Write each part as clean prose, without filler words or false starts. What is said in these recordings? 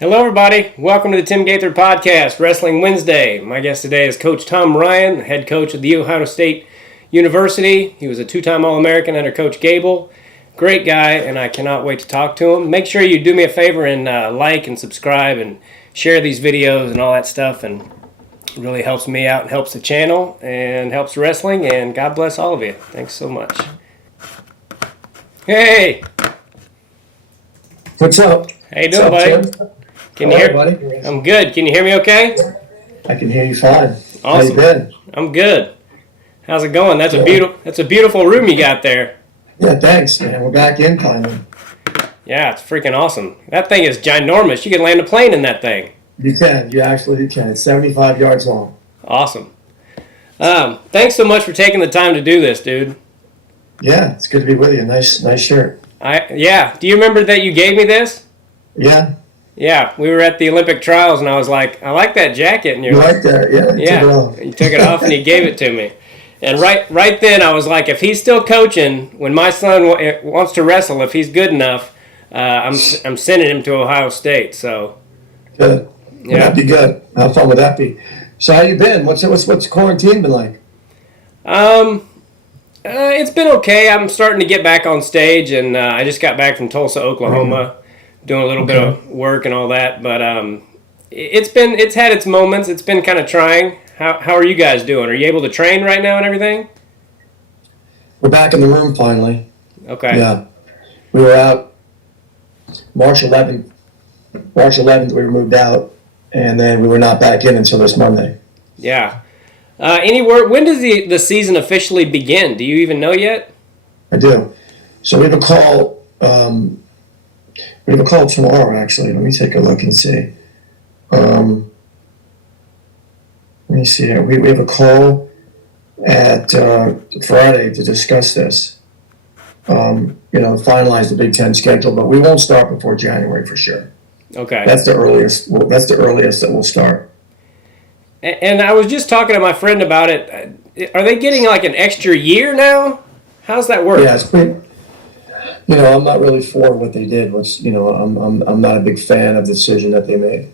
Hello, everybody. Welcome to the Tim Gaither Podcast, Wrestling Wednesday. My guest today is Coach Tom Ryan, head coach of the Ohio State University. He was a two-time All-American under Coach Gable. Great guy, and I cannot wait to talk to him. Make sure you do me a favor and like and subscribe and share these videos and all that stuff. And it really helps me out and helps the channel and helps wrestling. And God bless all of you. Thanks so much. Hey! What's up? How you doing, buddy? Tim? Can you hear me? Buddy? I'm good. Can you hear me okay? I can hear you fine. Awesome. How you been? I'm good. How's it going? That's a beautiful room you got there. Yeah, thanks, man. We're back in finally. Yeah, it's freaking awesome. That thing is ginormous. You can land a plane in that thing. You can. You actually can. It's 75 yards long. Awesome. Thanks so much for taking the time to do this, dude. Yeah, it's good to be with you. Nice shirt. Yeah. Do you remember that you gave me this? Yeah. Yeah, we were at the Olympic trials, and I was like, I like that jacket. And You like that? Yeah. yeah, you took it off, and you gave it to me. And right then, I was like, if he's still coaching, when my son wants to wrestle, if he's good enough, I'm sending him to Ohio State. So Good. Yeah. That'd be good. How fun would that be? So how you been? What's quarantine been like? It's been okay. I'm starting to get back on stage, and I just got back from Tulsa, Oklahoma, doing a little bit of work and all that. But it's had its moments. It's been kind of trying. How are you guys doing? Are you able to train right now and everything? We're back in the room finally. Okay. Yeah. We were out March 11th. March 11th we were moved out, and then we were not back in until this Monday. Yeah. Any word? When does the season officially begin? Do you even know yet? I do. So we have a call. We have a call tomorrow. Actually, let me take a look and see. Let me see here. We have a call at Friday to discuss this. Finalize the Big Ten schedule, but we won't start before January for sure. Okay. That's the earliest. That's the earliest that we'll start. And I was just talking to my friend about it. Are they getting like an extra year now? How's that work? Yeah, it's pretty. I'm not really for what they did. I'm not a big fan of the decision that they made.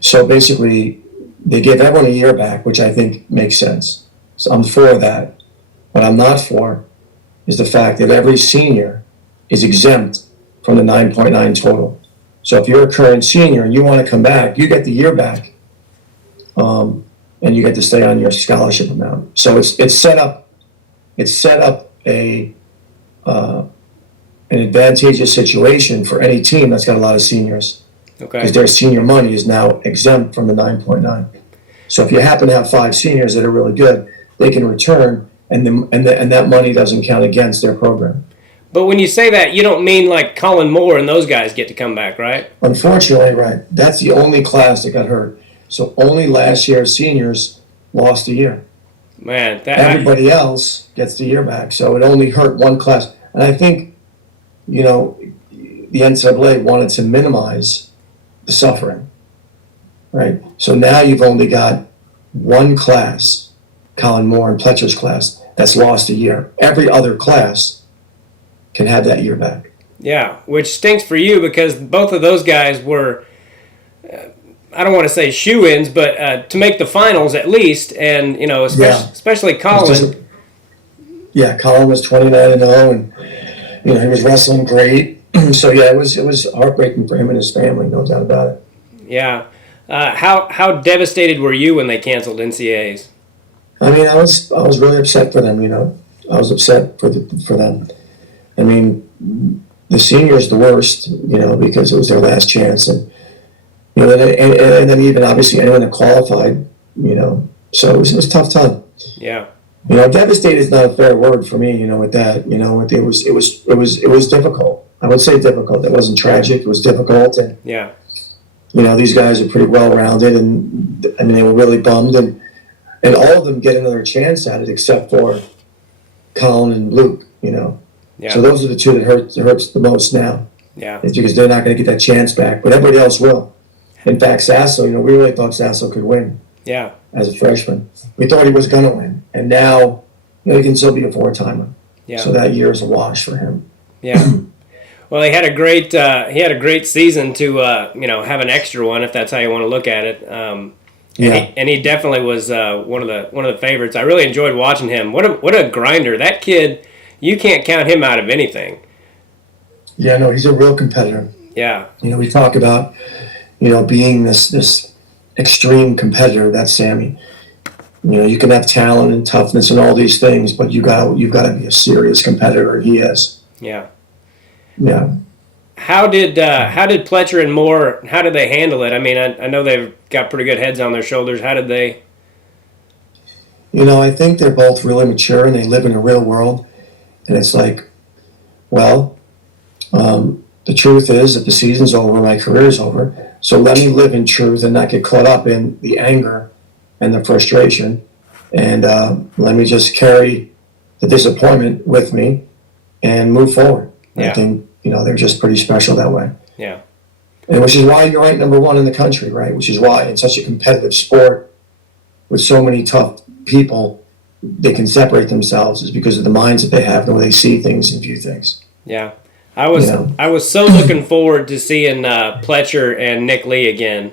So basically, they gave everyone a year back, which I think makes sense. So I'm for that. What I'm not for is the fact that every senior is exempt from the 9.9 total. So if you're a current senior and you want to come back, you get the year back, and you get to stay on your scholarship amount. So it's set up an advantageous situation for any team that's got a lot of seniors. Okay. Because their senior money is now exempt from the 9.9. So if you happen to have 5 seniors that are really good, they can return, and that money doesn't count against their program. But when you say that, you don't mean like Colin Moore and those guys get to come back, right? Unfortunately, right. That's the only class that got hurt. So only last year's seniors lost a year. Man, Everybody else gets the year back. So it only hurt one class. And I think, the NCAA wanted to minimize the suffering, right? So now you've only got one class, Colin Moore and Pletcher's class, that's lost a year. Every other class can have that year back. Yeah, which stinks for you because both of those guys were, I don't want to say shoo-ins, but to make the finals at least, and especially Colin. Colin was 29-0, and he was wrestling great. So yeah, it was heartbreaking for him and his family, no doubt about it. Yeah, how devastated were you when they canceled NCAAs? I mean, I was really upset for them. I was upset for them. I mean, the seniors the worst, because it was their last chance, and and then even obviously anyone that qualified, so it was a tough time. Yeah. Devastated is not a fair word for me. With that, it was difficult. I would say difficult. It wasn't tragic. It was difficult, and yeah. These guys are pretty well rounded, and I mean they were really bummed, and all of them get another chance at it except for Colin and Luke. Yeah. So those are the two that hurts the most now. Yeah. It's because they're not going to get that chance back, but everybody else will. In fact, Sasso, we really thought Sasso could win. Yeah. As a freshman, we thought he was going to win, and now he can still be a 4-timer. Yeah. So that year is a wash for him. Yeah. Well, he had a great season to have an extra one if that's how you want to look at it. And he definitely was one of the favorites. I really enjoyed watching him. What a grinder that kid! You can't count him out of anything. Yeah, no, he's a real competitor. Yeah. We talk about being this extreme competitor. That's Sammy. You can have talent and toughness and all these things, but you've got to be a serious competitor, and he is. Yeah. Yeah. How did Pletcher and Moore? How did they handle it? I mean, I know they've got pretty good heads on their shoulders. How did they? I think they're both really mature and they live in a real world, and it's like, well, the truth is that the season's over, my career's over. So let me live in truth and not get caught up in the anger and the frustration, and let me just carry the disappointment with me and move forward. Yeah. I think they're just pretty special that way. Yeah. And which is why you're ranked number one in the country, right? Which is why in such a competitive sport with so many tough people, they can separate themselves is because of the minds that they have, the way they see things and view things. Yeah. I was so looking forward to seeing Pletcher and Nick Lee again.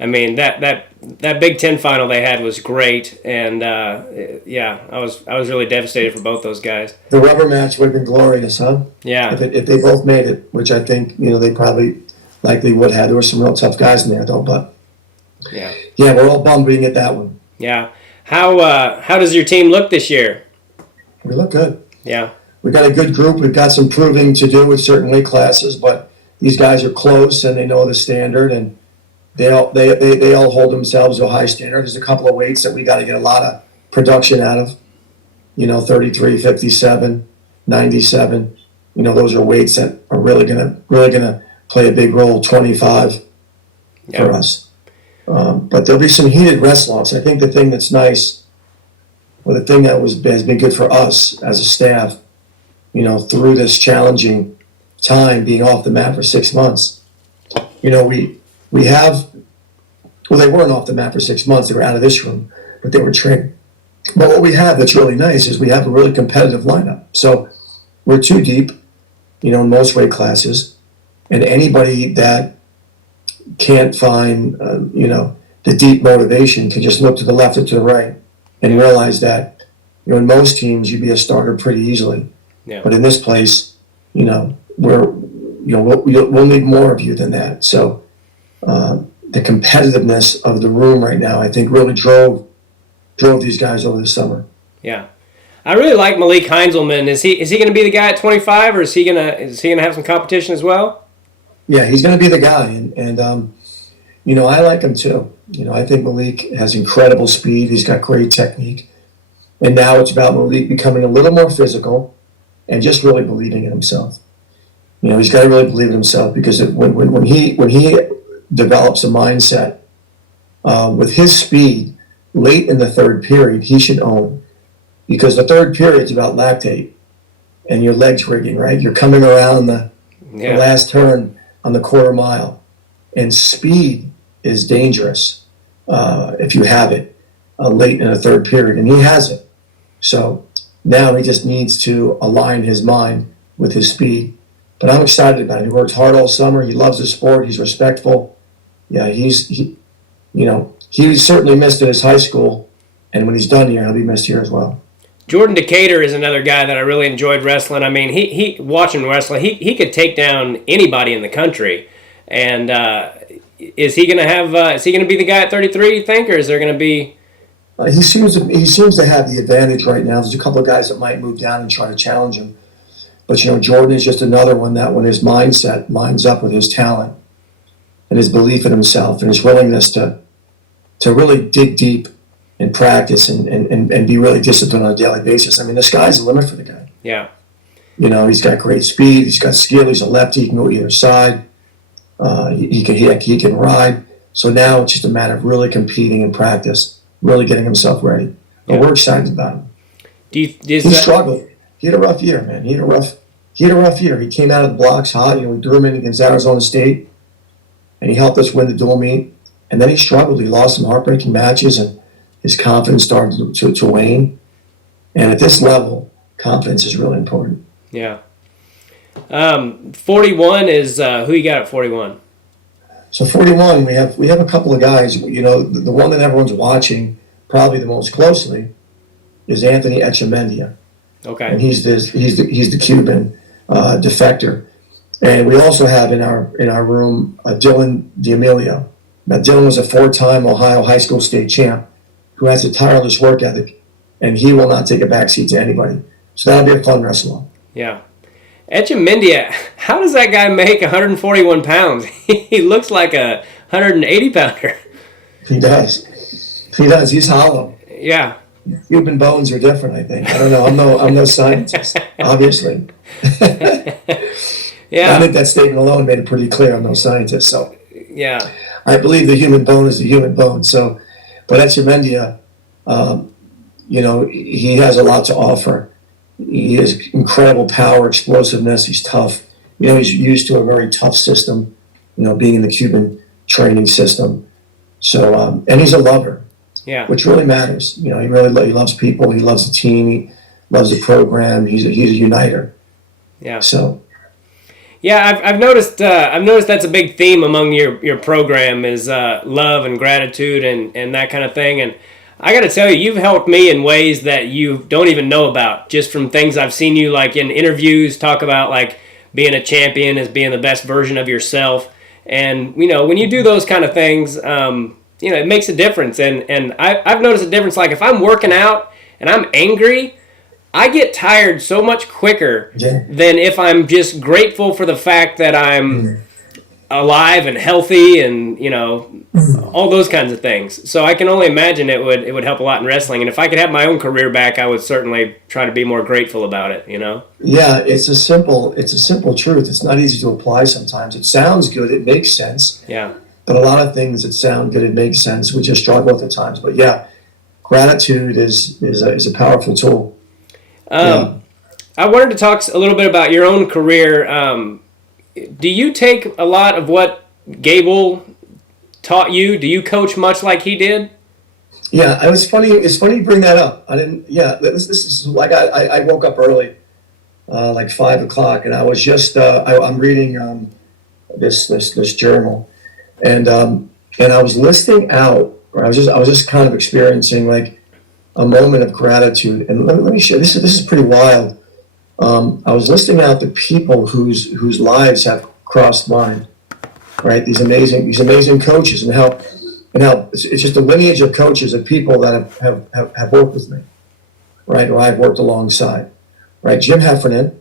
I mean, that Big Ten final they had was great, and I was really devastated for both those guys. The rubber match would have been glorious, huh? Yeah. If they both made it, which I think they probably likely would have. There were some real tough guys in there though, but yeah, we're all bummed we didn't get that one. Yeah. How does your team look this year? We look good. Yeah. We've got a good group. We've got some proving to do with certain weight classes, but these guys are close and they know the standard, and they all hold themselves to a high standard. There's a couple of weights that we got to get a lot of production out of. 33, 57, 97. Those are weights that are really gonna play a big role. 25 for us. But there'll be some heated wrestling. I think the thing that's nice, or the thing that has been good for us as a staff, through this challenging time being off the mat for 6 months, we have, well, they weren't off the mat for 6 months. They were out of this room, but they were training. But what we have that's really nice is we have a really competitive lineup. So we're too deep, in most weight classes, and anybody that can't find, the deep motivation can just look to the left or to the right and realize that, in most teams you'd be a starter pretty easily. Yeah. But in this place, we'll need more of you than that. So the competitiveness of the room right now, I think, really drove these guys over the summer. Yeah. I really like Malik Heinzelman. Is he going to be the guy at 25, or is he going to have some competition as well? Yeah, he's going to be the guy, and I like him too. I think Malik has incredible speed. He's got great technique, and now it's about Malik becoming a little more physical and just really believing in himself. He's got to really believe in himself, because when he develops a mindset with his speed late in the third period, he should own, because the third period is about lactate and your legs rigging, right? You're coming around the last turn on the quarter mile, and speed is dangerous if you have it late in the third period, and he has it. So now he just needs to align his mind with his speed. But I'm excited about it. He works hard all summer. He loves the sport. He's respectful. Yeah, he was certainly missed at his high school, and when he's done here, he'll be missed here as well. Jordan Decatur is another guy that I really enjoyed wrestling. I mean, he watching wrestling, he could take down anybody in the country. And is he going to be the guy at 33, you think, or is there going to be? He seems to have the advantage right now. There's a couple of guys that might move down and try to challenge him, but Jordan is just another one that, when his mindset lines up with his talent and his belief in himself and his willingness to really dig deep and practice and be really disciplined on a daily basis. I mean, the sky's the limit for the guy. Yeah. He's got great speed. He's got skill. He's a lefty. He can go either side. He can ride. So now it's just a matter of really competing in practice, really getting himself ready. But we're excited about him. He struggled. He had a rough year, man. He had a rough year. He came out of the blocks hot. We threw him in against Arizona State, and he helped us win the dual meet. And then he struggled. He lost some heartbreaking matches, and his confidence started to wane. And at this level, confidence is really important. Yeah. 41 is who you got at 41? So 41, we have a couple of guys. You know, the one that everyone's watching probably the most closely is Anthony Echemendia, Okay. and he's the Cuban defector. And we also have in our room Dylan D'Amelio. Now Dylan was a 4-time Ohio high school state champ who has a tireless work ethic, and he will not take a backseat to anybody. So that'll be a fun wrestle. Yeah. Echemendia, how does that guy make 141 pounds? He looks like a 180 pounder. He does. He's hollow. Yeah. Cuban bones are different, I think. I don't know. I'm no scientist, obviously. Yeah. I think that statement alone made it pretty clear I'm no scientist. So yeah. I believe the human bone is the human bone. So, but Echemendia, you know, he has a lot to offer. He has incredible power, explosiveness. He's tough. You know, he's used to a very tough system, you know, being in the Cuban training system. So, and he's a lover, which really matters. You know, he loves people. He loves the team. He loves the program. He's a uniter. Yeah. So. Yeah, I've noticed that's a big theme among your program is love and gratitude and that kind of thing. And I got to tell you, you've helped me in ways that you don't even know about, just from things I've seen you like in interviews talk about, like being a champion as being the best version of yourself. And, you know, when you do those kind of things, you know, it makes a difference. And I've noticed a difference. Like if I'm working out and I'm angry, I get tired so much quicker than if I'm just grateful for the fact that I'm alive and healthy and, you know, all those kinds of things. So I can only imagine it would help a lot in wrestling. And if I could have my own career back, I would certainly try to be more grateful about it, you know? Yeah, it's a simple truth. It's not easy to apply sometimes. It sounds good. It makes sense. Yeah. But a lot of things that sound good, it makes sense. We just struggle at the times. But yeah, gratitude is a powerful tool. I wanted to talk a little bit about your own career. Do you take a lot of what Gable taught you? Do you coach much like he did? Yeah, it was funny. It's funny you bring that up. I didn't. Yeah, this is like I woke up early, like 5 o'clock, and I was just I'm reading this journal, and I was listing out, or I was just kind of experiencing like a moment of gratitude. And let me share. This is pretty wild. I was listing out the people whose lives have crossed mine, right? These amazing coaches, and how it's just a lineage of coaches of people that have worked with me, right? Or I've worked alongside, right? Jim Heffernan,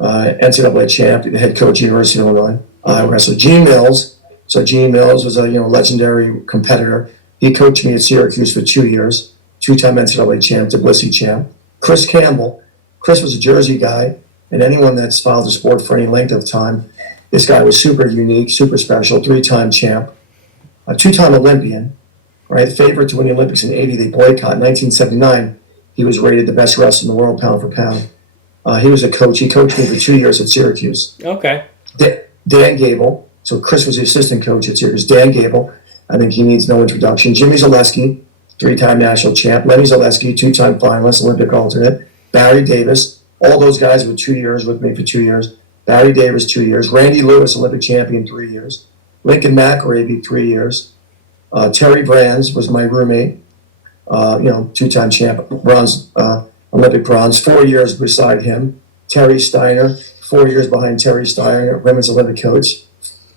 NCAA champ, the head coach, University of Illinois. I wrestled Gene Mills. So Gene Mills was a legendary competitor. He coached me at Syracuse for 2 years, 2-time NCAA champ, Tbilisi champ. Chris Campbell. Chris was a Jersey guy, and anyone that's followed the sport for any length of time, this guy was super unique, super special, 3-time champ, a 2-time Olympian, right? The favorite to win the Olympics in '80, they boycott. In 1979, he was rated the best wrestler in the world, pound for pound. He was a coach. He coached me for 2 years at Syracuse. Okay. Dan Gable. So Chris was the assistant coach at Syracuse. Dan Gable, I think he needs no introduction. Jimmy Zaleski, 3-time national champ. Lenny Zaleski, 2-time finalist, Olympic alternate. Barry Davis, all those guys were 2 years with me for 2 years. Barry Davis, 2 years. Randy Lewis, Olympic champion, 3 years. Lincoln McElravy, 3 years. Terry Brands was my roommate, 2-time champ, bronze, Olympic bronze, 4 years beside him. Terry Steiner, 4 years behind Terry Steiner, women's Olympic coach.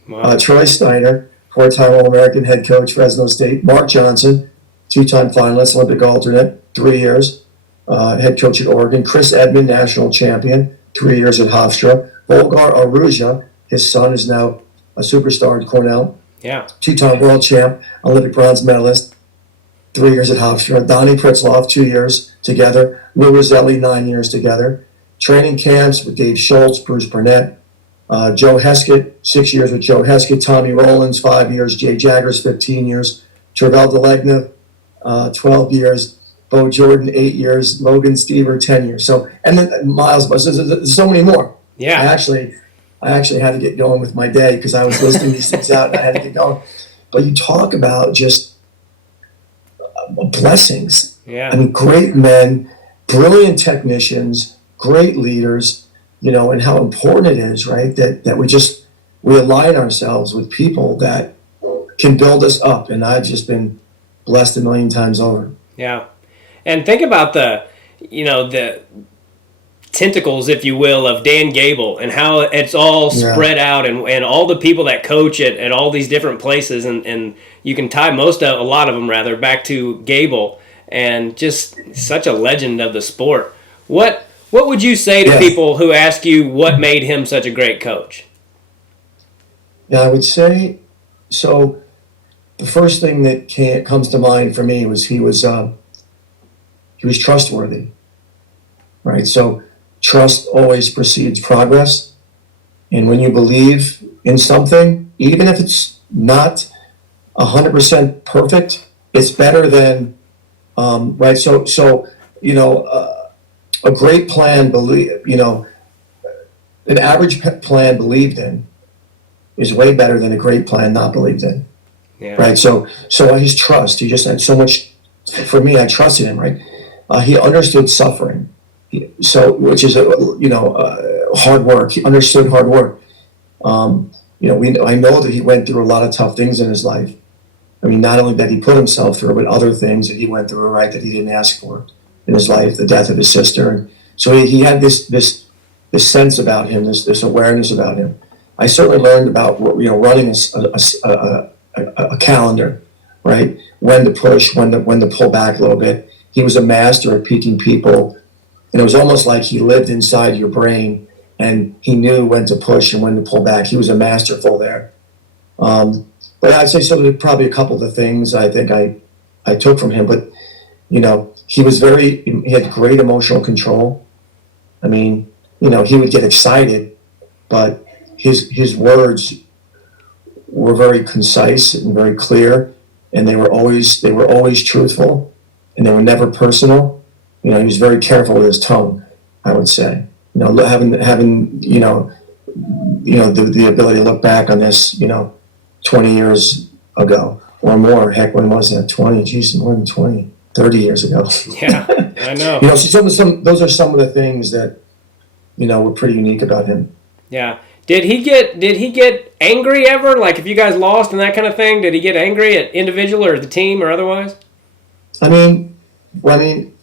Wow. Troy Steiner, 4-time All-American head coach, Fresno State. Mark Johnson, 2-time finalist, Olympic alternate, 3 years. Head coach at Oregon. Chris Edmond, national champion, 3 years at Hofstra. Volgar Aruja, his son, is now a superstar at Cornell. Yeah. 2-time world champ, Olympic bronze medalist, 3 years at Hofstra. Donnie Pritzloff, 2 years together. Lou Roselli, 9 years together. Training camps with Dave Schultz, Bruce Burnett. Joe Heskett, 6 years with Joe Heskett. Tommy Rollins, 5 years. Jay Jaggers, 15 years. Tervel Delegna, 12 years. Bo Jordan, 8 years. Logan Stieber, 10 years. So, and then Miles, there's so many more. Yeah. I actually had to get going with my day because I was listing these things out and I had to get going. But you talk about just blessings. Yeah. I mean, great men, brilliant technicians, great leaders, and how important it is, right? That we align ourselves with people that can build us up. And I've just been blessed a million times over. Yeah. And think about the tentacles, if you will, of Dan Gable and how it's all spread out and all the people that coach at all these different places. And you can tie a lot of them rather, back to Gable, and just such a legend of the sport. What would you say to people who ask you what made him such a great coach? Yeah, I would say, so the first thing that comes to mind for me was he was trustworthy, right? So trust always precedes progress. And when you believe in something, even if it's not 100% perfect, it's better than, right? So a great plan, an average plan believed in is way better than a great plan not believed in. Yeah. Right. So his trust, he just had so much, for me, I trusted him, right? He understood suffering. Which is, hard work. He understood hard work. I know that he went through a lot of tough things in his life. I mean, not only that he put himself through, but other things that he went through, right, that he didn't ask for in his life, the death of his sister. And so he had this sense about him, this awareness about him. I certainly learned about, running a calendar, right? When to push, when to pull back a little bit. He was a master at peaking people. And it was almost like he lived inside your brain and he knew when to push and when to pull back. He was a masterful there. But I'd say probably a couple of the things I think I took from him. But, he had great emotional control. I mean, he would get excited, but his words were very concise and very clear, and they were always truthful, and they were never personal. He was very careful with his tone, I would say. Having the ability to look back on this, 20 years ago or more. Heck, when was that? 20? Geez, more than 20, 30 years ago. Yeah, I know. So those are some of the things that, were pretty unique about him. Yeah. Did he get angry ever? Like if you guys lost and that kind of thing, did he get angry at individual or the team or otherwise? I mean,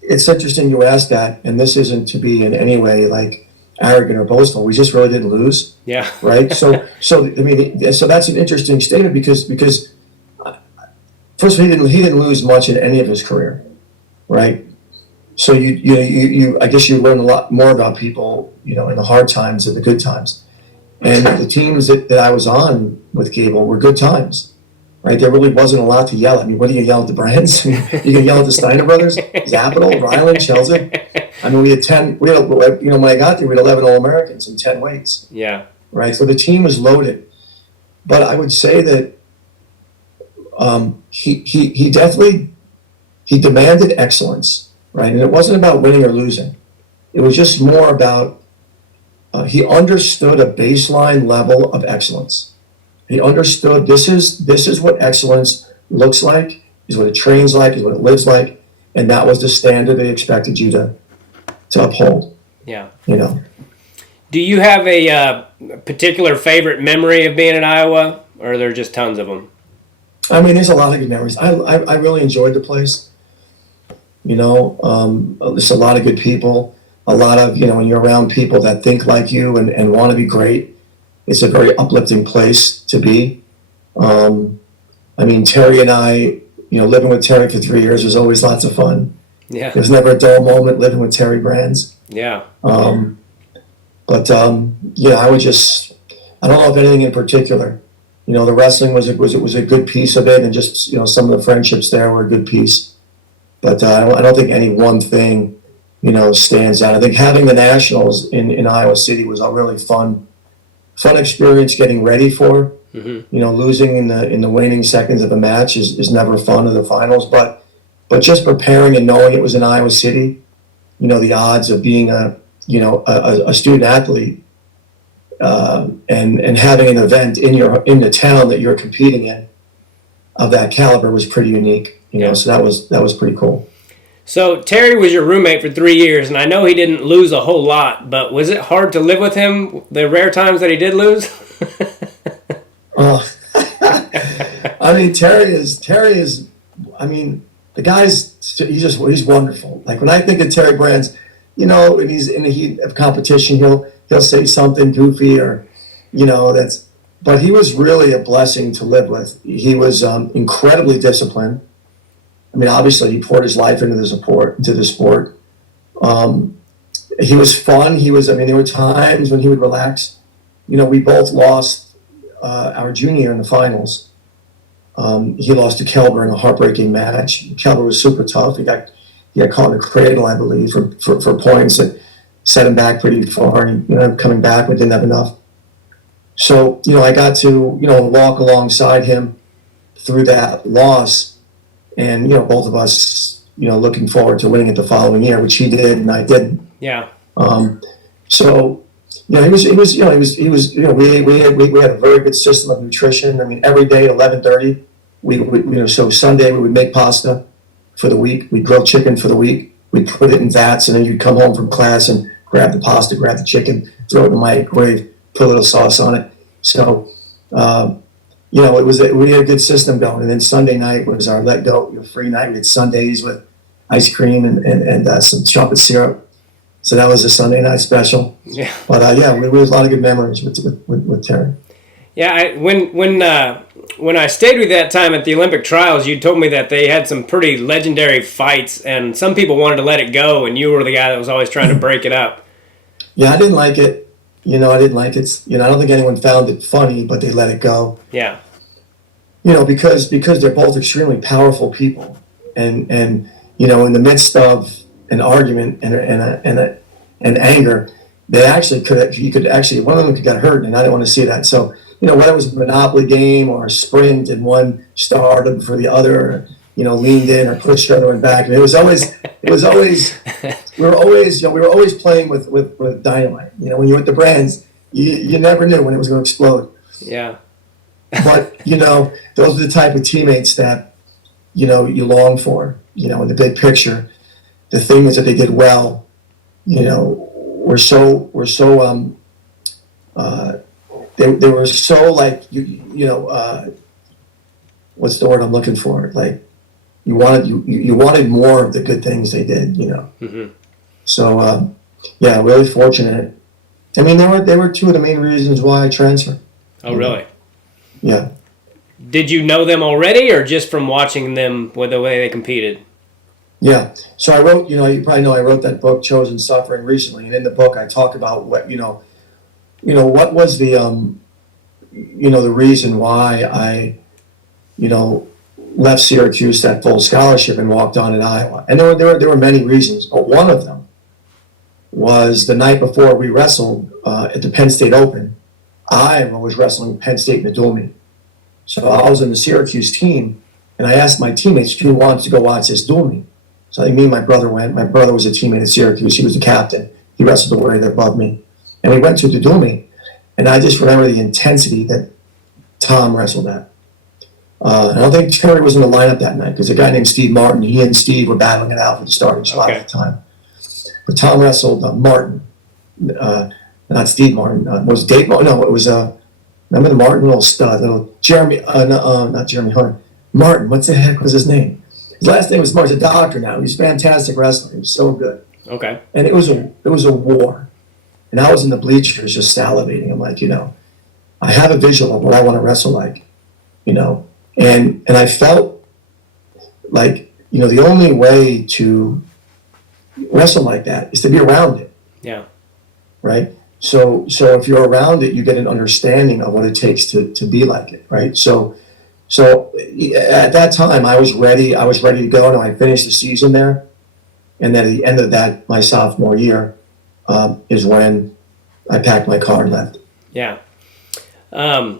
it's interesting you ask that, and this isn't to be in any way like arrogant or boastful. We just really didn't lose. Yeah. Right. So that's an interesting statement because first of all, he didn't lose much in any of his career, right? So you I guess you learn a lot more about people, in the hard times and the good times. And the teams that I was on with Gable were good times, right? There really wasn't a lot to yell at. I mean, what do you yell at the brands? You can yell at the Snyder brothers, Zappital, Ryland, Chelsea. I mean, we had when I got there, we had 11 All-Americans and 10 weights. Yeah. Right? So the team was loaded. But I would say that he definitely demanded excellence, right? And it wasn't about winning or losing. It was just more about he understood a baseline level of excellence. He understood this is what excellence looks like, is what it trains like, is what it lives like, and that was the standard they expected you to uphold. Yeah. Do you have a particular favorite memory of being at Iowa, or are there just tons of them? I mean, there's a lot of good memories. I really enjoyed the place. There's a lot of good people. A lot of, when you're around people that think like you and want to be great, it's a very uplifting place to be. Terry and I, living with Terry for 3 years was always lots of fun. Yeah. There's never a dull moment living with Terry Brands. Yeah. I don't know if anything in particular. The wrestling was a good piece of it, and just, some of the friendships there were a good piece. But I don't think any one thing, stands out. I think having the Nationals in Iowa City was a really fun experience getting ready for. Mm-hmm. Losing in the waning seconds of a match is never fun in the finals, but just preparing and knowing it was in Iowa City, the odds of being a student athlete and having an event in the town that you're competing in of that caliber was pretty unique. So that was pretty cool. So Terry was your roommate for 3 years, and I know he didn't lose a whole lot, but was it hard to live with him the rare times that he did lose? Oh, I mean, Terry is. I mean, the he's wonderful. Like when I think of Terry Brands, when he's in the heat of competition, he'll say something goofy or, but he was really a blessing to live with. He was incredibly disciplined. I mean, obviously, he poured his life into the sport. He was fun. I mean, there were times when he would relax. We both lost our junior year in the finals. He lost to Kelber in a heartbreaking match. Kelber was super tough. He got caught in a cradle, I believe, for points that set him back pretty far. And coming back, but didn't have enough. So, I got to, walk alongside him through that loss. And, both of us, looking forward to winning it the following year, which he did and I didn't. Yeah. So, we had a very good system of nutrition. I mean, every day at 11:30, so Sunday we would make pasta for the week. We'd grill chicken for the week. We'd put it in vats, and then you'd come home from class and grab the pasta, grab the chicken, throw it in the microwave, put a little sauce on it. So, we had a good system going. And then Sunday night was our let go, free night. We had Sundays with ice cream and some chocolate syrup. So that was a Sunday night special. Yeah. But we had a lot of good memories with Terry. Yeah. When I stayed with you that time at the Olympic trials, you told me that they had some pretty legendary fights, and some people wanted to let it go, and you were the guy that was always trying to break it up. Yeah, I didn't like it. I didn't like it. I don't think anyone found it funny, but they let it go. Yeah. Because they're both extremely powerful people, and in the midst of an argument and anger, one of them could get hurt, and I didn't want to see that. So, whether it was a Monopoly game or a sprint and one started before the other, leaned in or pushed the other one back. And we were always playing with dynamite. When you're with the Brands, you never knew when it was going to explode. Yeah. But, those are the type of teammates that, you long for, in the big picture. The things that they did well, were so they were so like, what's the word I'm looking for? Like you wanted more of the good things they did, Mm-hmm. So, really fortunate. I mean, they were two of the main reasons why I transferred. Oh, really? Yeah. Did you know them already, or just from watching them with the way they competed? Yeah. So I wrote, you probably know I wrote that book, Chosen Suffering, recently. And in the book, I talk about what, what was the, the reason why I, left Syracuse at full scholarship and walked on in Iowa. And there were many reasons, but one of them was the night before we wrestled at the Penn State Open. Iowa was wrestling Penn State in the dual meet. So I was in the Syracuse team, and I asked my teammates who wanted to go watch this dual meet. So I think me and my brother went. My brother was a teammate at Syracuse. He was the captain. He wrestled the way there above me. And we went to the dual meet. And I just remember the intensity that Tom wrestled at. I don't think Terry was in the lineup that night because a guy named Steve Martin, he and Steve were battling it out for the starting spot at the time. But Tom wrestled Martin. Not Steve Martin. Was Dave Martin? No, it was, remember the Martin, little stud, little Jeremy, not Jeremy Hunter. Martin, what the heck was his name? His last name was Martin. He's a doctor now. He's a fantastic wrestler. He was so good. Okay. And it was a war. And I was in the bleachers just salivating. I'm like, I have a visual of what I want to wrestle like, And I felt like, the only way to wrestle like that is to be around it. Yeah. Right? So if you're around it, you get an understanding of what it takes to be like it, right? So at that time, I was ready. I was ready to go, and I finished the season there. And then at the end of that, my sophomore year, is when I packed my car and left. Yeah. I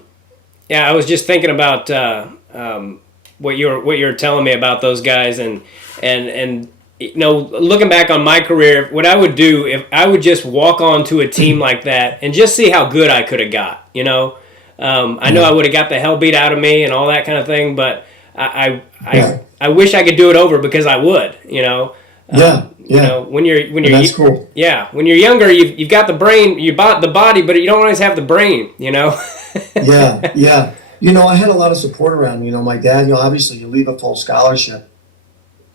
was just thinking about what you're telling me about those guys, and looking back on my career, what I would do if I would just walk onto a team like that and just see how good I could have got. I know I would have got the hell beat out of me and all that kind of thing, but I wish I could do it over because I would. Yeah, You yeah. know, when And that's cool. yeah, when you're younger, you've got the brain, you bought the body, but you don't always have the brain. You know. Yeah, yeah. I had a lot of support around me. My dad, obviously you leave a full scholarship.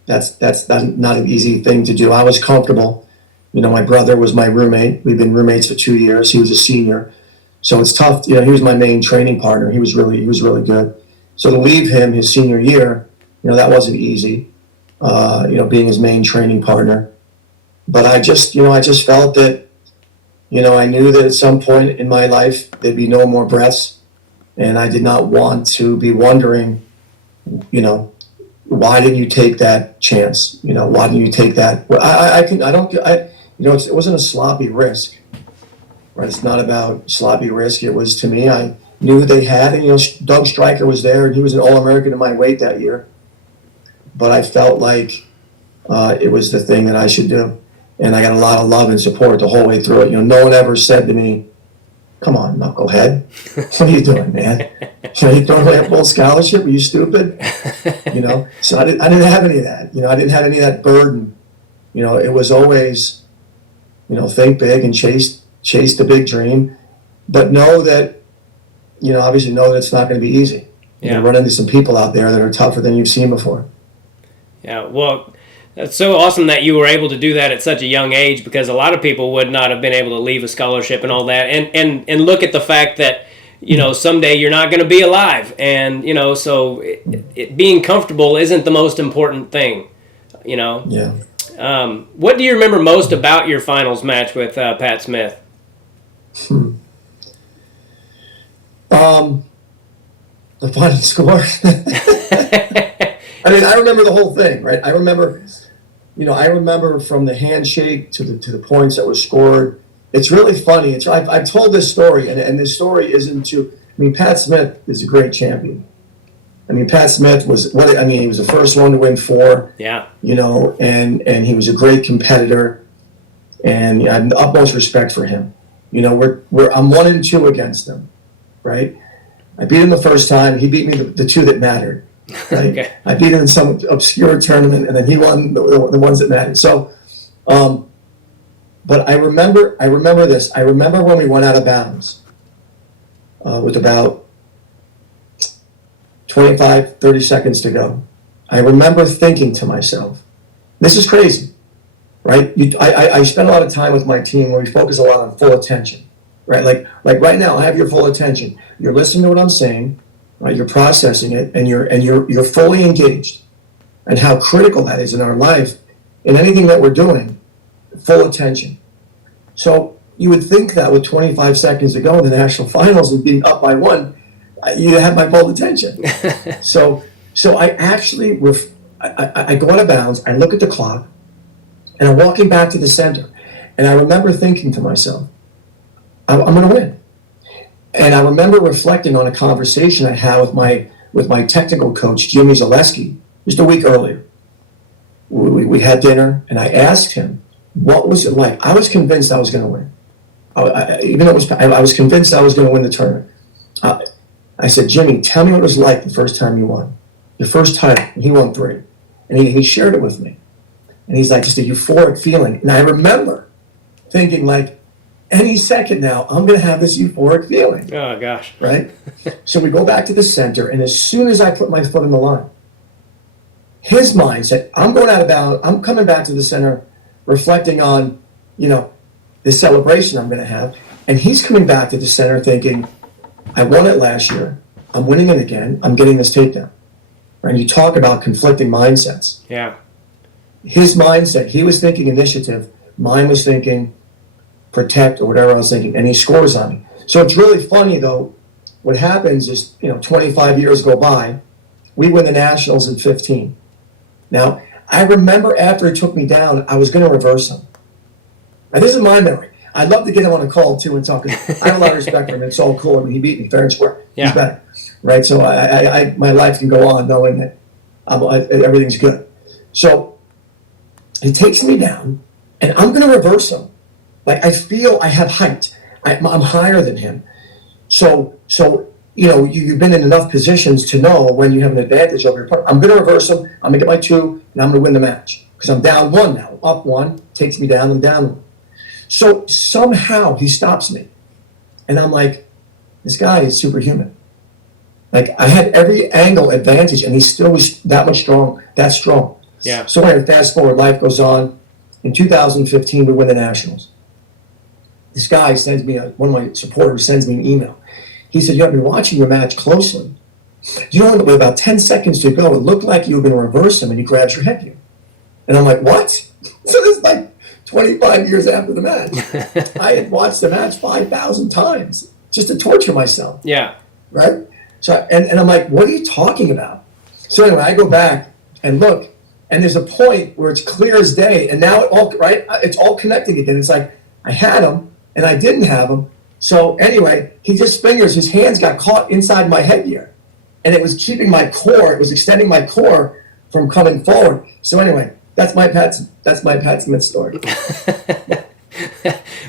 That's not an easy thing to do. I was comfortable. My brother was my roommate. We've been roommates for 2 years. He was a senior. So it's tough. He was my main training partner. He was really good. So to leave him his senior year, that wasn't easy. Being his main training partner. But I just felt that, I knew that at some point in my life there'd be no more breaths, and I did not want to be wondering, you know, why didn't you take that chance? Why didn't you take that? Well, I don't, it wasn't a sloppy risk, right? It's not about sloppy risk. It was, to me, I knew they had, and, Doug Stryker was there, and he was an All-American in my weight that year. But I felt like it was the thing that I should do. And I got a lot of love and support the whole way through it. No one ever said to me, come on, knucklehead. What are you doing, man? You throwing away a full scholarship? Are you stupid? So I didn't have any of that. I didn't have any of that burden. It was always, think big and chase the big dream. But know that, obviously know that it's not going to be easy. Yeah. Run into some people out there that are tougher than you've seen before. Yeah, well, that's so awesome that you were able to do that at such a young age, because a lot of people would not have been able to leave a scholarship and all that, and look at the fact that, someday you're not going to be alive, and, so being comfortable isn't the most important thing, Yeah. What do you remember most about your finals match with Pat Smith? The final score. I remember the whole thing, right? I remember from the handshake to the points that were scored. It's really funny. I've told this story, and this story isn't to. Pat Smith is a great champion. Pat Smith he was the first one to win 4. Yeah. And he was a great competitor, and I have the utmost respect for him. I'm 1-2 against him, right? I beat him the first time. He beat me the 2 that mattered. Right? Okay. I beat him in some obscure tournament, and then he won the ones that mattered. So, but I remember this. I remember when we went out of bounds with about 25, 30 seconds to go. I remember thinking to myself, this is crazy, right? I spend a lot of time with my team where we focus a lot on full attention, right? Like right now, I have your full attention. You're listening to what I'm saying. Right, you're processing it, and you're fully engaged, and how critical that is in our life, in anything that we're doing, full attention. So you would think that with 25 seconds to go in the national finals and being up by 1, you have my full attention. So I actually I go out of bounds. I look at the clock, and I'm walking back to the center, and I remember thinking to myself, I'm going to win. And I remember reflecting on a conversation I had with my technical coach, Jimmy Zaleski, just a week earlier. We had dinner, and I asked him, what was it like? I was convinced I was going to win. I was convinced I was going to win the tournament. I said, Jimmy, tell me what it was like the first time you won. Your first title. And he won 3. And he shared it with me. And he's like, just a euphoric feeling. And I remember thinking, like, any second now, I'm going to have this euphoric feeling. Oh, gosh. Right? So we go back to the center, and as soon as I put my foot on the line, his mind said, I'm going out of bounds. I'm coming back to the center, reflecting on, the celebration I'm going to have. And he's coming back to the center thinking, I won it last year. I'm winning it again. I'm getting this takedown. Right? And you talk about conflicting mindsets. Yeah. His mindset, he was thinking initiative. Mine was thinking protect, or whatever I was thinking, and he scores on me. So it's really funny, though. What happens is, 25 years go by, we win the Nationals in 15. Now, I remember after it took me down, I was going to reverse him. Now, this is my memory. I'd love to get him on a call, too, and talk. I have a lot of respect for him. It's all cool. He beat me fair and square. Yeah. He's better. Right? So my life can go on knowing that everything's good. So he takes me down, and I'm going to reverse him. Like, I feel I have height. I'm higher than him. So you've been in enough positions to know when you have an advantage over your partner. I'm going to reverse him. I'm going to get my 2, and I'm going to win the match. because I'm down one now. Up one, takes me down and down one. So somehow he stops me. And I'm like, this guy is superhuman. Like, I had every angle advantage, and he still was that strong. Yeah. So anyway, fast forward, life goes on. In 2015, we win the Nationals. This guy sends me, one of my supporters sends me an email. He said, I've been watching your match closely. You know, with about 10 seconds to go, it looked like you were going to reverse him, and he grabs your headgear. And I'm like, what? So this is like 25 years after the match. I had watched the match 5,000 times just to torture myself. Yeah. Right? So, and I'm like, what are you talking about? So anyway, I go back and look, and there's a point where it's clear as day, and now it's all connecting again. It's like, I had him, and I didn't have him. So anyway, he just fingers, his hands got caught inside my headgear, and it was keeping my core, it was extending my core from coming forward. So anyway, that's my Pat Smith story.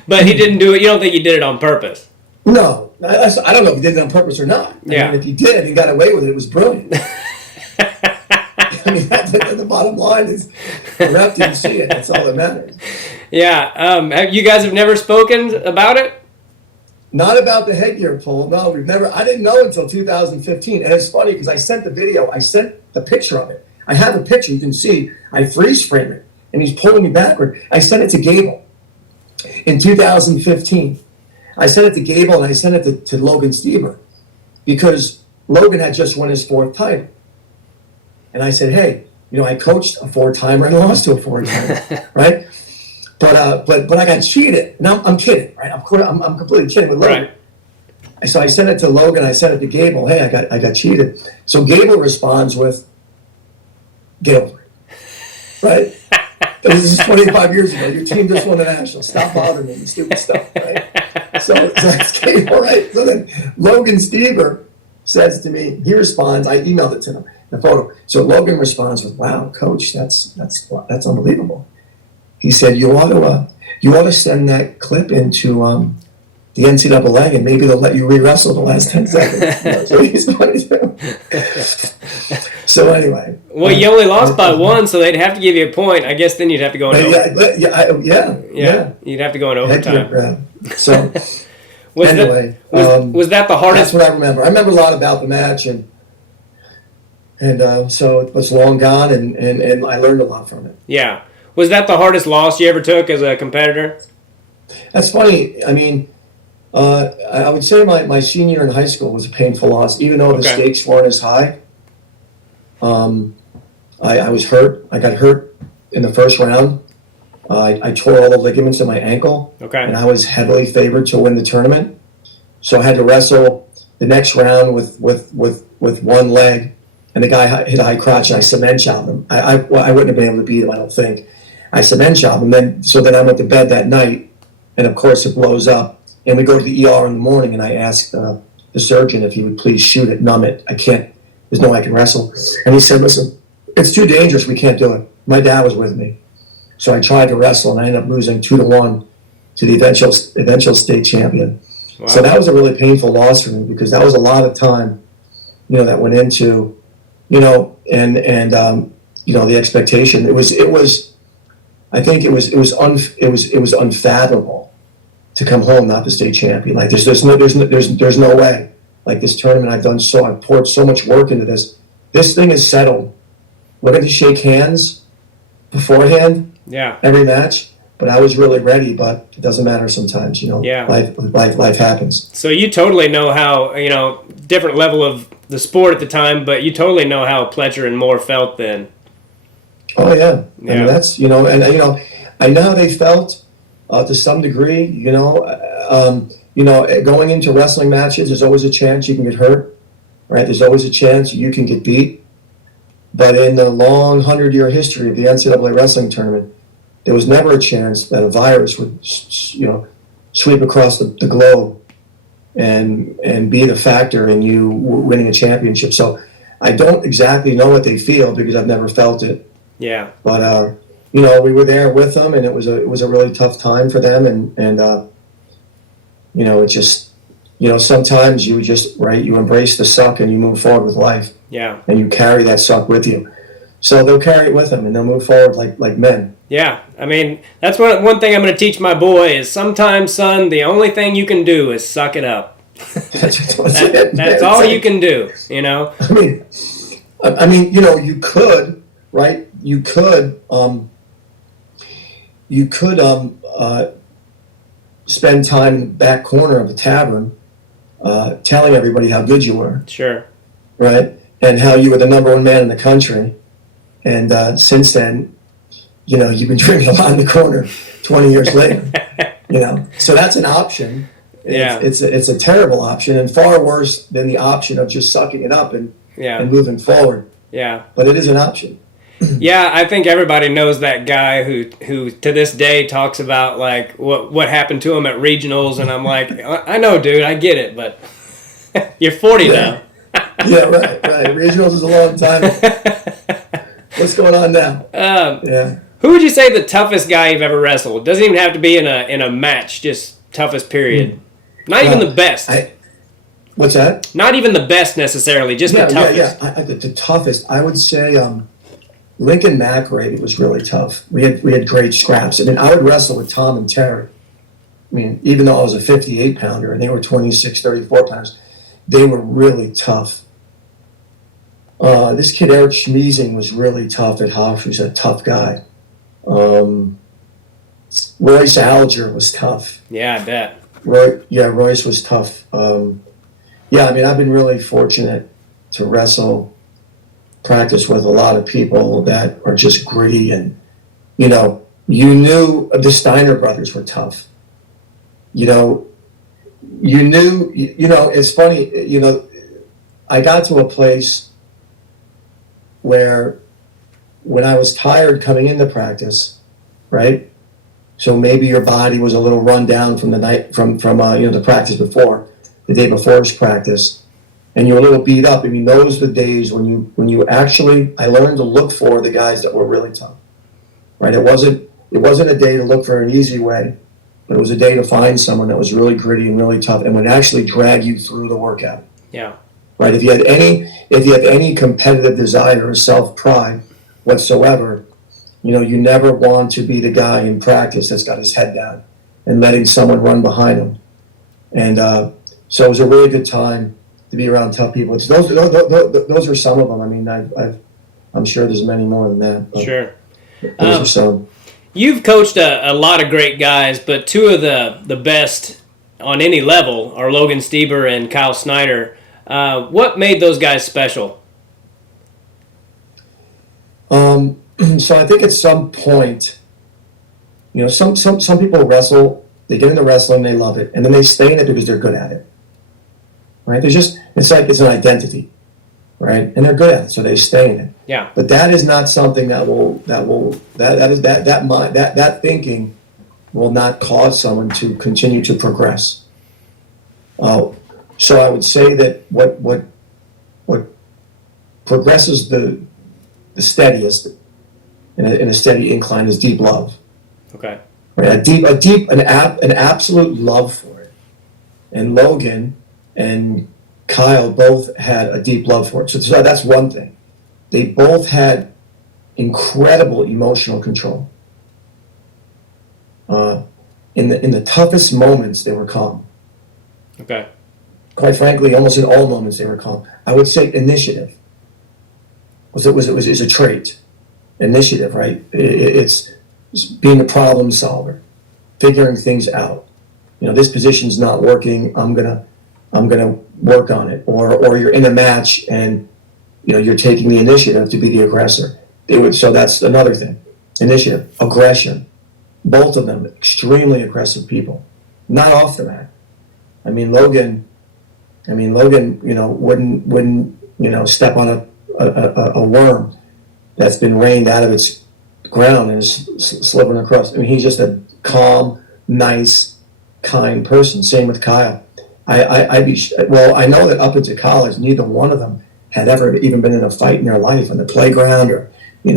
But he didn't do it. You don't think he did it on purpose? No, I don't know if he did it on purpose or not. Yeah. I mean, if he did, he got away with it. It was brilliant. I mean, the bottom line is, the ref didn't see it. That's all that matters. Yeah. Have you guys never spoken about it? Not about the headgear pull. No, we've never. I didn't know until 2015. And it's funny because I sent the video. I sent the picture of it. I have a picture. You can see. I freeze frame it, and he's pulling me backward. I sent it to Gable in 2015. I sent it to Gable, and I sent it to Logan Stieber because Logan had just won his 4th title. And I said, hey, I coached a 4-timer and lost to a 4-timer, right? But I got cheated. Now I'm kidding, right? Of course, I'm completely kidding with Logan. Right. So I sent it to Logan. I sent it to Gable. Hey, I got cheated. So Gable responds with, get over it, right? This is 25 years ago. Your team just won the National. Stop bothering me with stupid stuff, right? So that's Gable, right? So then Logan Stieber says to me, he responds. I emailed it to him, the photo. So Logan responds with, "Wow, Coach, that's unbelievable." He said, "You ought to send that clip into the NCAA, and maybe they'll let you re-wrestle the last 10 seconds." So he's going to do. So anyway. Well, you only lost by 1, so they'd have to give you a point. I guess then you'd have to go in overtime. Yeah. You'd have to go in overtime. So was anyway, was that the hardest? That's what I remember. I remember a lot about the match, and so it was long gone, and I learned a lot from it. Yeah. Was that the hardest loss you ever took as a competitor? That's funny. I mean, I would say my senior year in high school was a painful loss, even though the stakes weren't as high. I was hurt. I got hurt in the first round. I tore all the ligaments in my ankle, and I was heavily favored to win the tournament. So I had to wrestle the next round with one leg, and the guy hit a high crotch, and I cement chopped him. I wouldn't have been able to beat him, I don't think. I cement chopped him, then I went to bed that night, and of course it blows up, and we go to the ER in the morning, and I asked the surgeon if he would please shoot it, numb it. There's no way I can wrestle. And he said, listen, it's too dangerous, we can't do it. My dad was with me. So I tried to wrestle, and I ended up losing 2-1 to the eventual state champion. Wow. So that was a really painful loss for me, because that was a lot of time, that went into, and the expectation. It was unfathomable to come home not the state champion. Like there's no way. Like this tournament, I've poured so much work into this. This thing is settled. We're going to shake hands beforehand. Yeah. Every match, but I was really ready. But it doesn't matter sometimes, Yeah. Life happens. So you totally know how different level of the sport at the time, but you totally know how Pletcher and Moore felt then. Oh yeah. I mean, that's and I know how they felt to some degree. Going into wrestling matches, there's always a chance you can get hurt, right? There's always a chance you can get beat. But in the long 100-year history of the NCAA wrestling tournament, there was never a chance that a virus would, sweep across the globe and be the factor in you winning a championship. So I don't exactly know what they feel because I've never felt it. Yeah. But we were there with them, and it was a really tough time for them, and it just sometimes you embrace the suck and you move forward with life. Yeah. And you carry that suck with you. So they'll carry it with them and they'll move forward like men. Yeah, I mean, that's one thing I'm going to teach my boy is sometimes, son, the only thing you can do is suck it up. That's all you can do, you know? I mean, you know, you could, right? You could spend time in the back corner of a tavern telling everybody how good you were. Sure. Right? And how you were the number one man in the country. And since then, you know, you've been drinking a lot in the corner 20 years later. You know, so that's an option. It's a terrible option and far worse than the option of just sucking it up and moving forward. Yeah. But it is an option. Yeah, I think everybody knows that guy who to this day talks about like what happened to him at regionals, and I'm like, I know, dude, I get it, but you're 40 now. Yeah, right. Regionals is a long time. What's going on now? Who would you say the toughest guy you've ever wrestled? Doesn't even have to be in a match, just toughest period. Not even the best. What's that? Not even the best necessarily, just the toughest. The toughest, I would say. Lincoln McRae was really tough. We had great scraps. I mean, I would wrestle with Tom and Terry. I mean, even though I was a 58 pounder and they were 26, 34 pounds, they were really tough. This kid Eric Schmeezing was really tough at Hosh. He was a tough guy. Royce Alger was tough. Yeah, I bet. Royce was tough. I mean, I've been really fortunate to practice with a lot of people that are just gritty, and you knew the Steiner brothers were tough. It's funny, I got to a place where when I was tired coming into practice, right? So maybe your body was a little run down from the night from the practice before, the day before's practice, and you're a little beat up. I mean, those are the days when you actually, I learned to look for the guys that were really tough, right? It wasn't a day to look for an easy way, but it was a day to find someone that was really gritty and really tough and would actually drag you through the workout. Yeah. Right. If you have any competitive desire or self-pride whatsoever, you never want to be the guy in practice that's got his head down and letting someone run behind him. And so it was a really good time to be around tough people. Those are some of them. I mean, I'm sure there's many more than that. Sure. Those are some. You've coached a lot of great guys, but two of the best on any level are Logan Stieber and Kyle Snyder. What made those guys special? So I think at some point, some people wrestle, they get into wrestling, they love it, and then they stay in it because they're good at it. Right? It's like it's an identity, right? And they're good at it, so they stay in it. Yeah. But that is not something that thinking will not cause someone to continue to progress. So I would say that what progresses the steadiest in a steady incline is deep love. Okay. Right? An absolute love for it. And Logan and Kyle both had a deep love for it. So that's one thing. They both had incredible emotional control. In the toughest moments, they were calm. Okay. Quite frankly, almost in all moments, they were calm. I would say initiative was a trait. Initiative, right? It's being a problem solver, figuring things out. This position's not working. I'm gonna work on it. Or you're in a match and you're taking the initiative to be the aggressor. So that's another thing. Initiative, aggression. Both of them extremely aggressive people. Not off the mat. Logan, wouldn't step on a worm that's been rained out of its ground and is slithering across. He's just a calm, nice, kind person. Same with Kyle. I know that up into college, neither one of them had ever even been in a fight in their life on the playground, or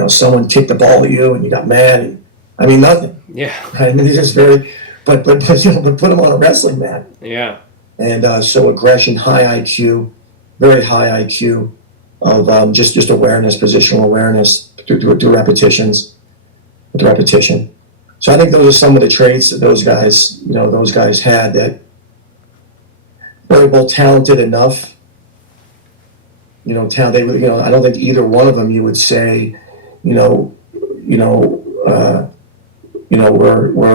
someone kicked the ball at you and you got mad. Nothing. Yeah. Right? They're just very, but put them on a wrestling mat. Yeah. And so aggression, high IQ, very high IQ. of just awareness, positional awareness through repetitions, with repetition. So I think those are some of the traits that those guys had, that were both talented enough. They would, I don't think either one of them you would say, were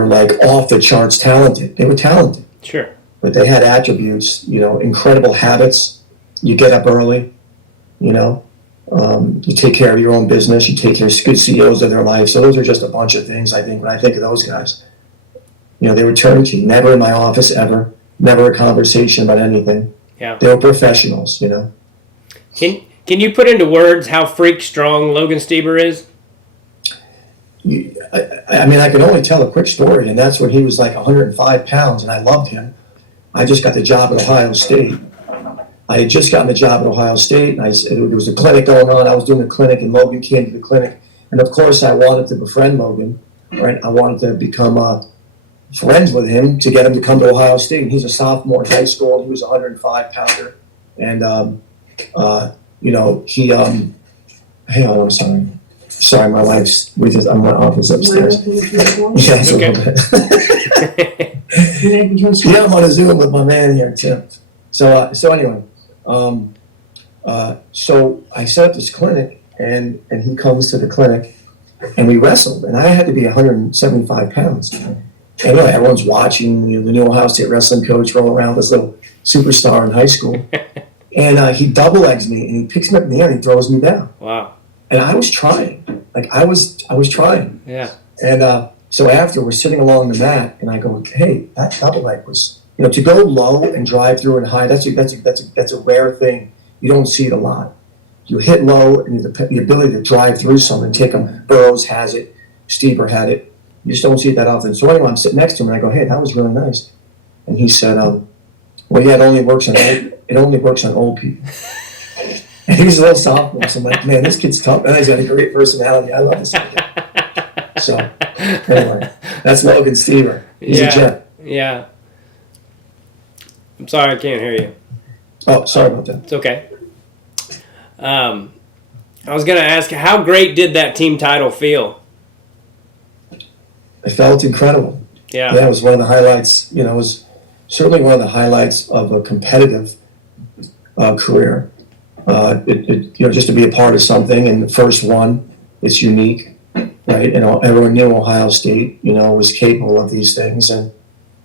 like off the charts talented. They were talented. Sure. But they had attributes, incredible habits. You get up early, you take care of your own business. You take care of good CEOs of their life. So those are just a bunch of things, I think, when I think of those guys. They were turnkey, never in my office ever, never a conversation about anything. Yeah. They were professionals, Can you put into words how freak strong Logan Stieber is? I can only tell a quick story, and that's when he was like 105 pounds, and I loved him. I just got the job at Ohio State. I had just gotten the job at Ohio State, and there was a clinic going on. I was doing a clinic, and Logan came to the clinic. And of course, I wanted to befriend Logan, right? I wanted to become friends with him to get him to come to Ohio State. And he's a sophomore in high school, and he was a 105-pounder. And, hang on, I'm sorry. Sorry, my wife's, I'm in my office upstairs. Yes, Okay. a little bit. Yeah, I'm on a Zoom with my man here, Tim. So anyway, so I set up this clinic, and he comes to the clinic, and we wrestled, and I had to be 175 pounds. Anyway, everyone's watching, the new Ohio State wrestling coach roll around, this little superstar in high school, and he double legs me, and he picks me up in the air, and he throws me down. Wow. And I was trying, I was trying. Yeah. And so after, we're sitting along the mat, and I go, hey, that double leg was, to go low and drive through and high, that's a rare thing. You don't see it a lot. You hit low, and the ability to drive through something, take them. Burroughs has it, Stieber had it. You just don't see it that often. So anyway, I'm sitting next to him, and I go, hey, that was really nice. And he said, well, yeah, it only works on old people. And he was a little sophomore, so I'm like, man, this kid's tough. And he's got a great personality. I love this guy. So, anyway, that's Logan Stieber. He's a jet. Yeah. I'm sorry, I can't hear you. Oh, sorry about that. It's okay. I was going to ask, how great did that team title feel? It felt incredible. Yeah. Yeah, it was one of the highlights. It was certainly one of the highlights of a competitive career. Just to be a part of something, and the first one, it's unique, right? Everyone knew Ohio State, was capable of these things, and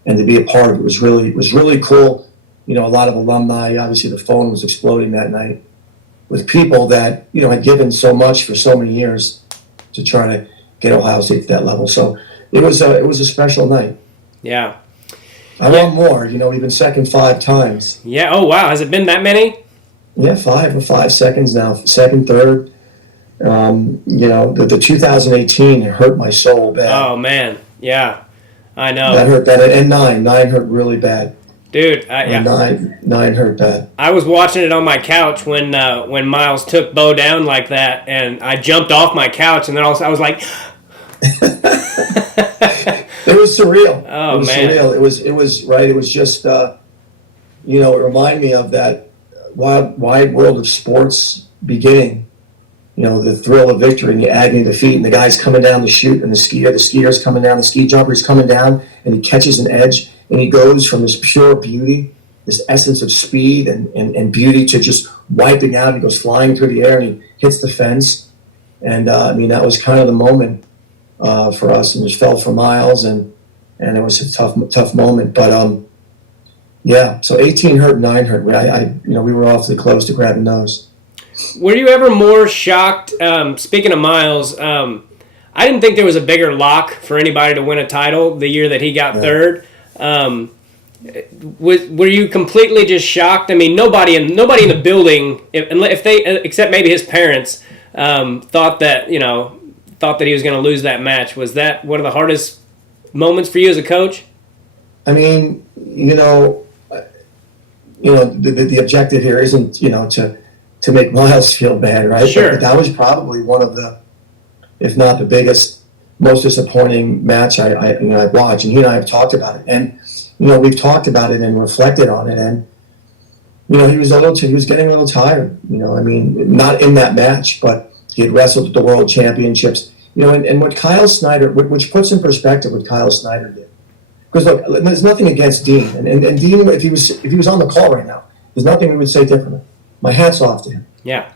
to be a part of it was really cool. A lot of alumni, obviously the phone was exploding that night with people that, had given so much for so many years to try to get Ohio State to that level. So it was a special night. Yeah. I want more, we've been second 5 times. Yeah. Oh, wow. Has it been that many? Yeah, 5 seconds now. Second, third. The 2018 hurt my soul bad. Oh, man. Yeah. I know. That hurt bad. And 9 hurt really bad. Dude, yeah. 9 hurt bad. I was watching it on my couch when Miles took Bo down like that, and I jumped off my couch, and then I was like... It was surreal. Oh, it was man. Surreal. It was right. It was just, it reminded me of that wide world of sports beginning. The thrill of victory and the agony of defeat, and the guy's coming down the chute, and the skier's coming down, the ski jumper's coming down, and he catches an edge, and he goes from this pure beauty, this essence of speed and beauty, to just wiping out. He goes flying through the air, and he hits the fence. And that was kind of the moment for us, and just fell for Miles, and it was a tough moment. But yeah, so 18 hurt, 9 hurt. We were awfully close to grabbing those. Were you ever more shocked? Speaking of Miles, I didn't think there was a bigger lock for anybody to win a title the year that he got third. Were you completely just shocked? I mean, nobody in the building, if they, except maybe his parents, thought that he was going to lose that match. Was that one of the hardest moments for you as a coach? I mean, the objective here isn't to make Miles feel bad, right? Sure. But that was probably one of the, if not the biggest, most disappointing match I've watched, and he and I have talked about it, and we've talked about it and reflected on it, and he was getting a little tired. I mean, not in that match, but he had wrestled at the World Championships. And what Kyle Snyder, which puts in perspective what Kyle Snyder did. Because look, there's nothing against Dean, and Dean, if he was on the call right now, there's nothing we would say differently. My hat's off to him. Yeah.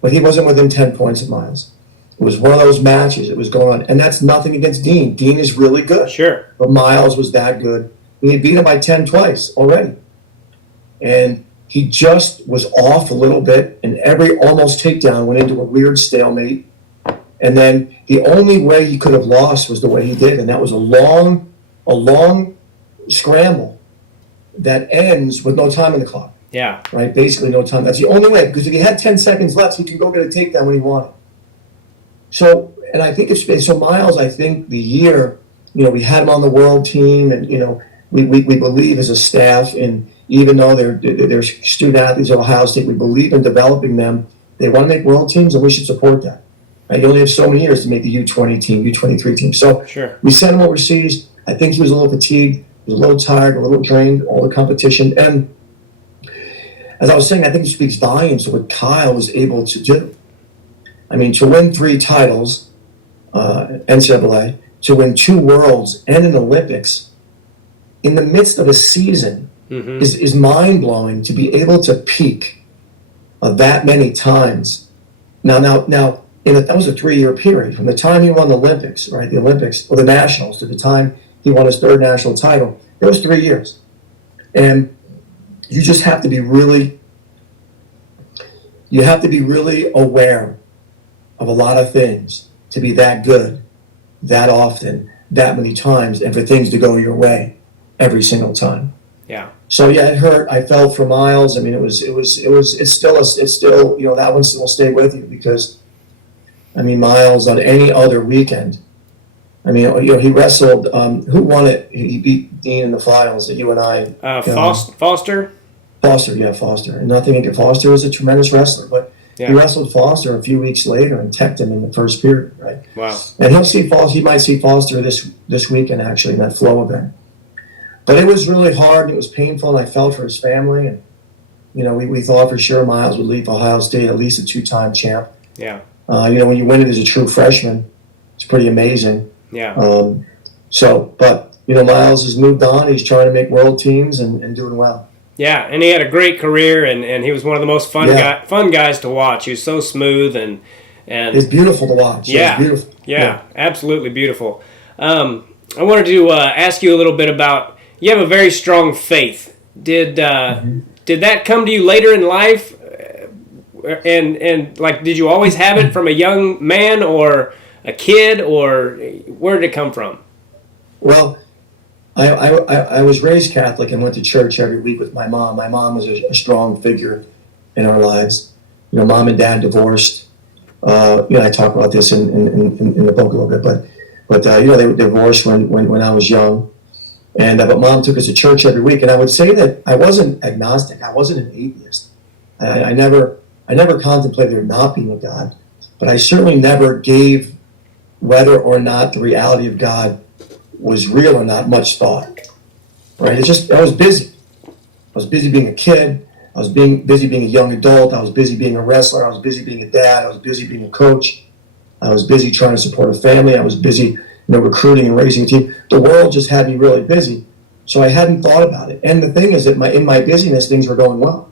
But he wasn't within 10 points of Miles. It was one of those matches. It was going on, and that's nothing against Dean. Dean is really good. Sure. But Miles was that good. And he beat him by 10 twice already. And he just was off a little bit, and every almost takedown went into a weird stalemate. And then the only way he could have lost was the way he did, and that was a long scramble that ends with no time on the clock. Yeah. Right? Basically no time. That's the only way, because if he had 10 seconds left, he could go get a takedown when he wanted. So, and I think so Miles, I think the year, we had him on the world team, and, we believe as a staff, and even though they're student athletes at Ohio State, we believe in developing them. They want to make world teams, and we should support that. Right? You only have so many years to make the U20 team, U23 team. So sure. We sent him overseas. I think he was a little fatigued, he was a little tired, a little drained, all the competition. And as I was saying, I think it speaks volumes to what Kyle was able to do. I mean, to win 3 titles, NCAA, to win 2 worlds and an Olympics in the midst of a season is mind-blowing. To be able to peak that many times. Now, that was a 3-year period. From the time he won the Olympics, right, the Olympics, or the Nationals, to the time he won his 3rd national title, it was 3 years. And you just have to be really aware of a lot of things to be that good, that often, that many times, and for things to go your way every single time. Yeah. So yeah, it hurt. I felt for Miles. I mean, it's still that one will stay with you, because, I mean, Miles on any other weekend, I mean, he wrestled. Who won it? He beat Dean in the finals. That you and I. Foster. Foster, yeah, Foster. And nothing against Foster was a tremendous wrestler, but he wrestled Foster a few weeks later and teched him in the first period, right? Wow. And he might see Foster this weekend, actually, in that flow event. But it was really hard, and it was painful, and I felt for his family. And we thought for sure Miles would leave Ohio State at least a 2-time champ. Yeah. When you win it as a true freshman, it's pretty amazing. Yeah. But Miles has moved on. He's trying to make world teams and doing well. Yeah, and he had a great career, and he was one of the most fun guys to watch. He was so smooth and it's beautiful to watch. Yeah, beautiful. Yeah, absolutely beautiful. I wanted to ask you a little bit about. You have a very strong faith. Did that come to you later in life? And like, did you always have it from a young man or a kid, or where did it come from? Well, I was raised Catholic and went to church every week with my mom. My mom was a strong figure in our lives. Mom and dad divorced. I talk about this in the book a little bit, but they were divorced when I was young. And but Mom took us to church every week, and I would say that I wasn't agnostic. I wasn't an atheist. I never contemplated there not being a God, but I certainly never gave whether or not the reality of God was real or not much thought. Right? I was busy. I was busy being a kid. I was busy being a young adult. I was busy being a wrestler. I was busy being a dad. I was busy being a coach. I was busy trying to support a family. I was busy recruiting and raising a team. The world just had me really busy, so I hadn't thought about it. And the thing is that in my busyness, things were going well.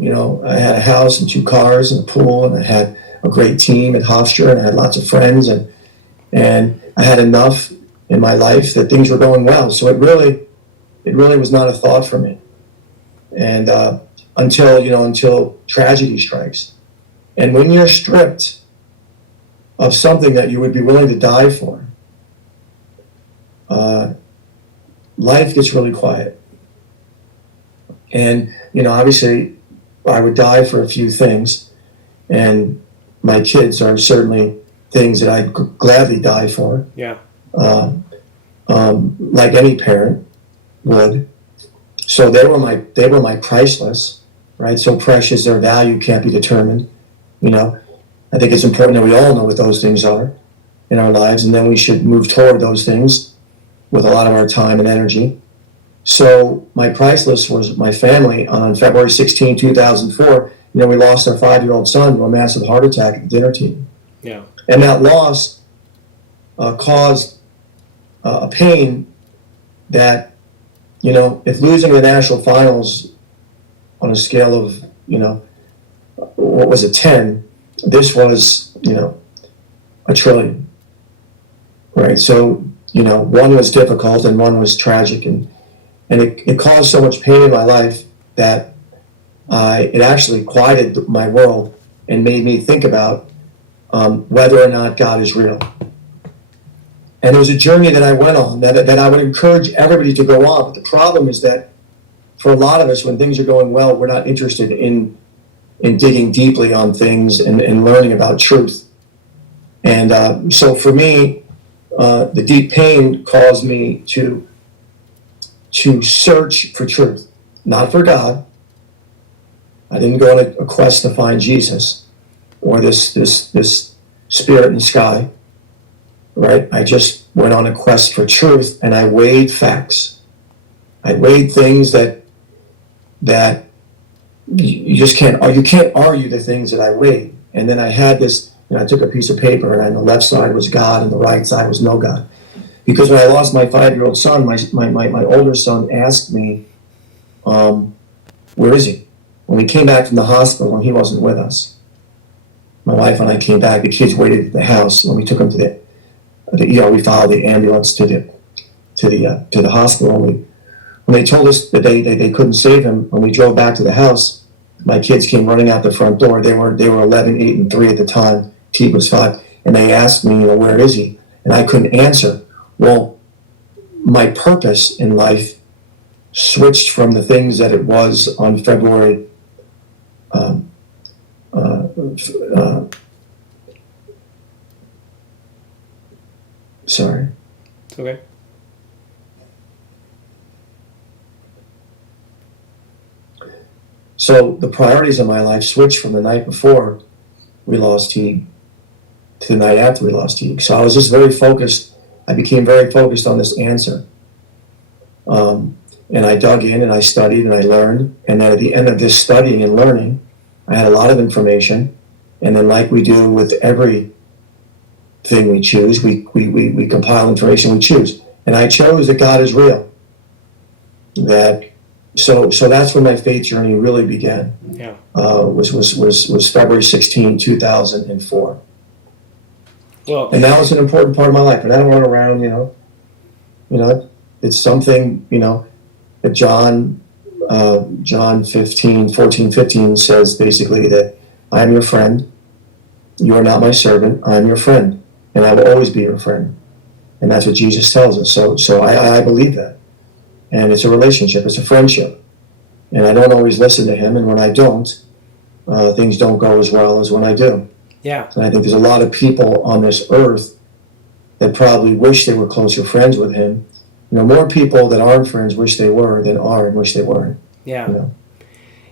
I had a house and 2 cars and a pool, and I had a great team at Hofstra, and I had lots of friends, and I had enough in my life that things were going well. So it really was not a thought for me. And until tragedy strikes, and when you're stripped of something that you would be willing to die for, life gets really quiet. And, obviously I would die for a few things, and my kids are certainly things that I'd gladly die for. Yeah. Like any parent would. So they were my priceless, right? So precious, their value can't be determined. I think it's important that we all know what those things are in our lives, and then we should move toward those things with a lot of our time and energy. So my price list was my family. On February 16, 2004, we lost our 5-year-old son to a massive heart attack at the dinner table. Yeah. And that loss caused a pain that, if losing the national finals on a scale of, what was it, 10, this was, a trillion. Right? So, one was difficult and one was tragic. And it caused so much pain in my life that it actually quieted my world and made me think about whether or not God is real. And it was a journey that I went on that I would encourage everybody to go on. But the problem is that for a lot of us, when things are going well, we're not interested in digging deeply on things and learning about truth. And so for me, the deep pain caused me to search for truth, not for God. I didn't go on a quest to find Jesus or this spirit in the sky. Right? I just went on a quest for truth, and I weighed facts. I weighed things that you just can't argue the things that I weighed. And then I had this, I took a piece of paper, and on the left side was God, and the right side was no God. Because when I lost my 5-year-old son, my older son asked me, where is he? When we came back from the hospital, and he wasn't with us. My wife and I came back. The kids waited at the house, and we took him to the ER. We followed the ambulance to the hospital. When they told us that they couldn't save him, when we drove back to the house, my kids came running out the front door. They were 11, 8, and 3 at the time. T was 5, and they asked me, where is he? And I couldn't answer. Well, my purpose in life switched from the things that it was on February. Sorry. It's okay. So the priorities of my life switched from the night before we lost Teague to the night after we lost Teague. So I was just very focused. I became very focused on this answer. And I dug in and I studied and I learned. And then at the end of this studying and learning, I had a lot of information. And then like we do with every thing we choose, we compile information, we choose. And I chose that God is real. So that's when my faith journey really began. Yeah. Was February 16, 2004. Well, And that was an important part of my life. And I don't run around, it's something, that John 14:15 says basically that I am your friend. You are not my servant. I am your friend. And I will always be your friend. And that's what Jesus tells us. So I believe that. And it's a relationship. It's a friendship. And I don't always listen to him. And when I don't, things don't go as well as when I do. yeah. And I think there's a lot of people on this earth that probably wish they were closer friends with him. More people that aren't friends wish they were than are and wish they weren't. Yeah.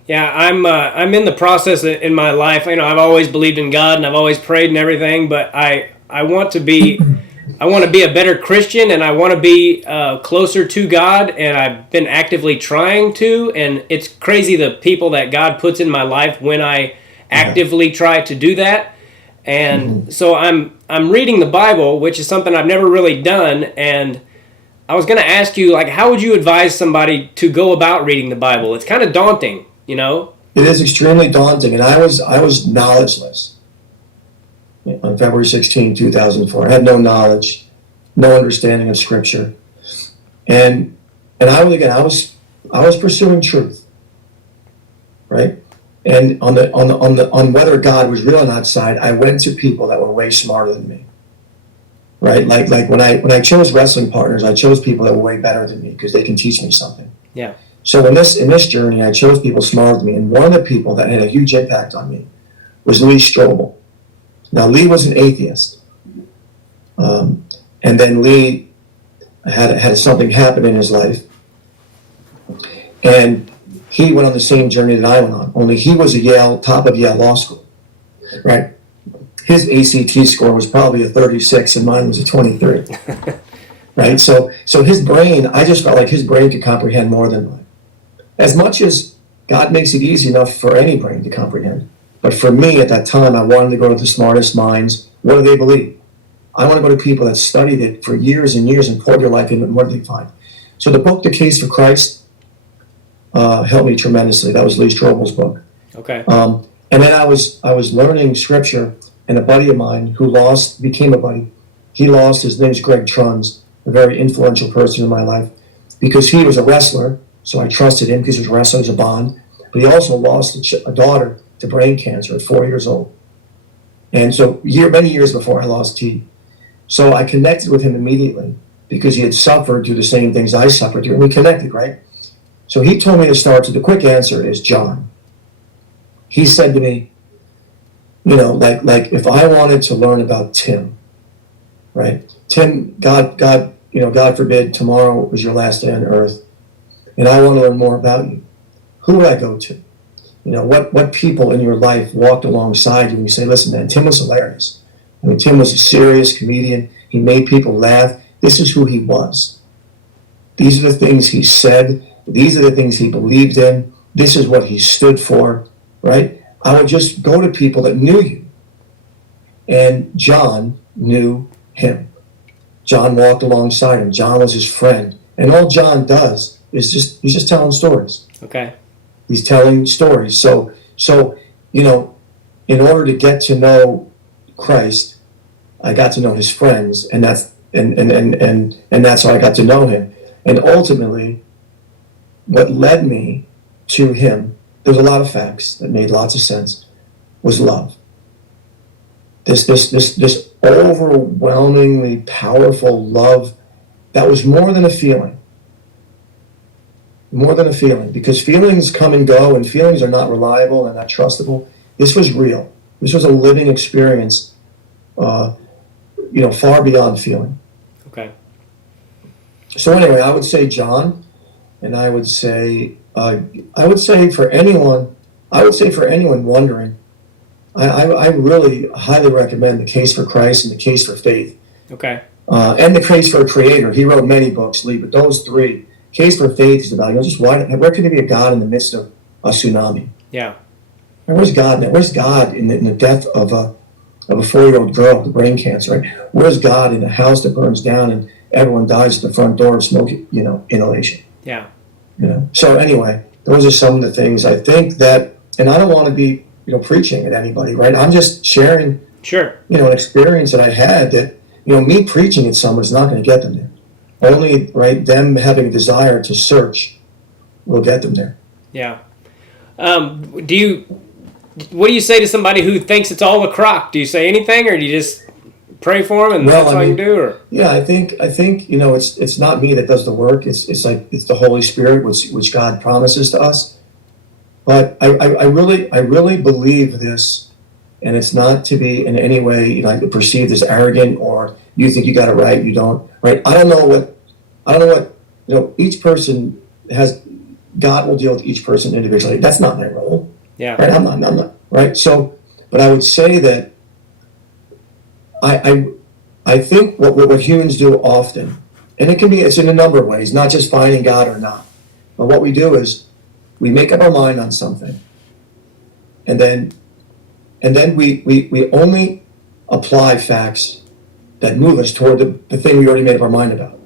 Yeah, I'm in the process in my life. I've always believed in God and I've always prayed and everything, but I want to be a better Christian and I want to be closer to God, and I've been actively trying to. And it's crazy the people that God puts in my life when I actively try to do that. And so I'm reading the Bible, which is something I've never really done, and I was going to ask you, how would you advise somebody to go about reading the Bible? It's kind of daunting, It is extremely daunting, and I was knowledgeless on February 16, 2004. I had no knowledge, no understanding of Scripture, and I was pursuing truth, right? And on whether God was real on that side, I went to people that were way smarter than me. Right, like when I chose wrestling partners, I chose people that were way better than me because they can teach me something. Yeah. So in this journey, I chose people smarter than me, and one of the people that had a huge impact on me was Lee Strobel. Now Lee was an atheist, and then Lee had something happen in his life, and he went on the same journey that I went on. Only he was top of Yale Law School, right? His ACT score was probably a 36 and mine was a 23. right? So his brain, I just felt like his brain could comprehend more than mine. As much as God makes it easy enough for any brain to comprehend. But for me at that time, I wanted to go to the smartest minds. What do they believe? I want to go to people that studied it for years and years and poured their life into it, and what did they find? So the book, The Case for Christ, helped me tremendously. That was Lee Strobel's book. Okay. And then I was learning scripture, and a buddy of mine who became a buddy. He lost, his name's Greg Truns, a very influential person in my life, because he was a wrestler, so I trusted him because he was a wrestler, he was a bond. But he also lost a daughter to brain cancer at 4 years old. And so many years before I lost T. So I connected with him immediately because he had suffered through the same things I suffered through, and we connected, right? So he told me to start, so the quick answer is John. He said to me, like if I wanted to learn about Tim, right? Tim, God forbid tomorrow was your last day on earth, and I want to learn more about you. Who would I go to? What people in your life walked alongside you and you say, listen, man, Tim was hilarious. I mean, Tim was a serious comedian. He made people laugh. This is who he was. These are the things he said. These are the things he believed in. This is what he stood for, right? I would just go to people that knew you. And John knew him. John walked alongside him. John was his friend. And all John does is he's just telling stories. Okay. He's telling stories. So in order to get to know Christ, I got to know his friends, and that's how I got to know him. And ultimately, what led me to him, there's a lot of facts that made lots of sense, was love. This overwhelmingly powerful love that was more than a feeling. More than a feeling, because feelings come and go, and feelings are not reliable and not trustable. This was real. This was a living experience, far beyond feeling. Okay. So anyway, I would say John, and I would say for anyone wondering, I really highly recommend The Case for Christ and The Case for Faith. Okay. And The Case for a Creator. He wrote many books, Lee, but those three. Case for Faith is about, where could there be a God in the midst of a tsunami? Yeah. And where's God in that? Where's God in the death of a 4-year-old girl with brain cancer, right? Where's God in a house that burns down and everyone dies at the front door of smoke, inhalation? Yeah. So anyway, those are some of the things I think that, and I don't want to be, preaching at anybody, right? I'm just sharing, Sure. An experience that I had that, me preaching at someone is not going to get them there. Only, right, them having a desire to search will get them there. Yeah. What do you say to somebody who thinks it's all a crock? Do you say anything, or do you just pray for them and that's all you do? Or? Yeah, I think it's not me that does the work. It's the Holy Spirit, which God promises to us. But I really believe this, and it's not to be in any way perceived as arrogant or you think you got it right, you don't. Right? I don't know what each person has. God will deal with each person individually. That's not my role. Yeah. Right? I'm not. Right? So, but I would say that I think what humans do often, and it's in a number of ways, not just finding God or not. But what we do is we make up our mind on something, and then we only apply facts that move us toward the thing we already made up our mind about.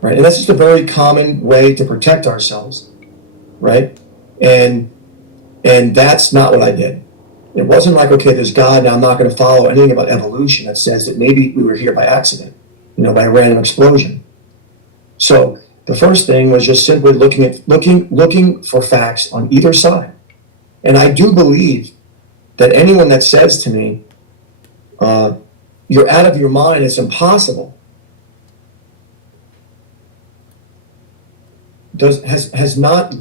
Right? And that's just a very common way to protect ourselves. Right? And that's not what I did. It wasn't like, okay, there's God, now I'm not going to follow anything about evolution that says that maybe we were here by accident, by a random explosion. So the first thing was just simply looking for facts on either side. And I do believe that anyone that says to me, you're out of your mind, it's impossible, has not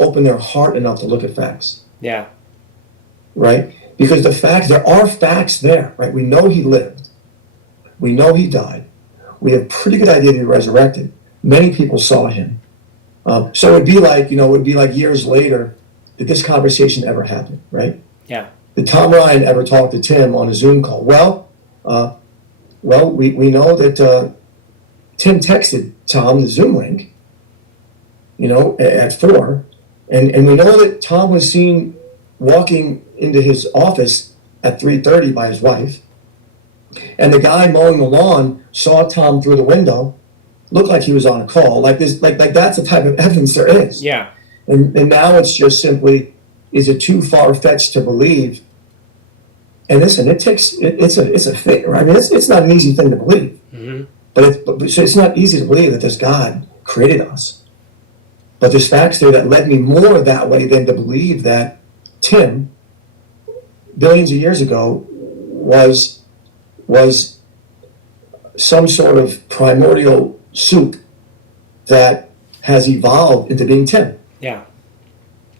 opened their heart enough to look at facts. Yeah. Right? Because there are facts there, right? We know he lived. We know he died. We have a pretty good idea that he resurrected. Many people saw him. So it'd be like years later, did this conversation ever happen, right? Yeah. Did Tom Ryan ever talk to Tim on a Zoom call? Well, Well, we know that Tim texted Tom the Zoom link, at 4. And we know that Tom was seen walking into his office at 3:30 by his wife. And the guy mowing the lawn saw Tom through the window, looked like he was on a call. Like this, like that's the type of evidence there is. Yeah. And now it's just simply, is it too far-fetched to believe? And listen, it's a thing, right? I mean, it's not an easy thing to believe. Mm-hmm. But so it's not easy to believe that this God created us. But there's facts there that led me more that way than to believe that Tim, billions of years ago, was some sort of primordial soup that has evolved into being Tim. Yeah.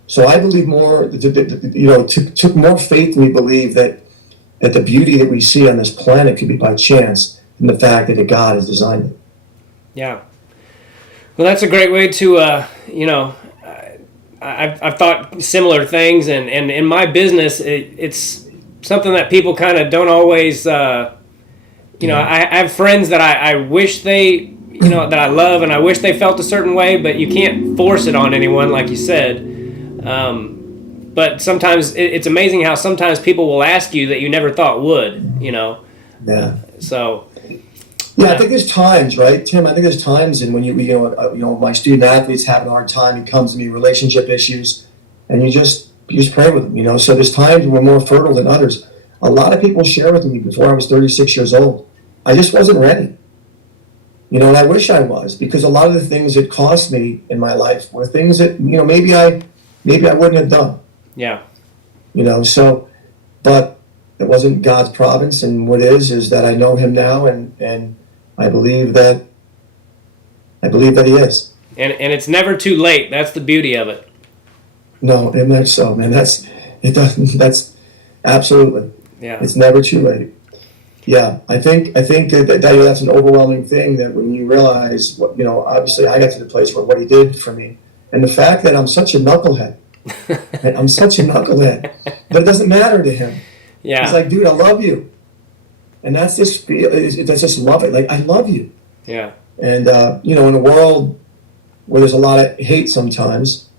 So I believe more, took more faith in me to believe that the beauty that we see on this planet could be by chance than the fact that a God has designed it. Yeah. Well, that's a great way to, I've thought similar things, and in my business, it's something that people kind of don't always, I have friends that I wish they, that I love, and I wish they felt a certain way, but you can't force it on anyone, like you said. But sometimes it's amazing how sometimes people will ask you that you never thought would, Yeah. So. Yeah, I think there's times, right, Tim? I think there's times, and when my student athletes having a hard time, it comes to me relationship issues, and you just pray with them, So there's times when we're more fertile than others. A lot of people share with me before I was 36 years old. I just wasn't ready, and I wish I was, because a lot of the things that cost me in my life were things that maybe I wouldn't have done. Yeah. So, but it wasn't God's providence, and what is that I know Him now, and I believe that He is. And it's never too late. That's the beauty of it. No, and that's so, man. That's absolutely. Yeah. It's never too late. Yeah, I think that's an overwhelming thing, that when you realize what, obviously I got to the place where what He did for me, and the fact that I'm such a knucklehead. But it doesn't matter to Him. Yeah. He's like, dude, I love you. And that's just love it. Like, I love you. Yeah. And, in a world where there's a lot of hate sometimes,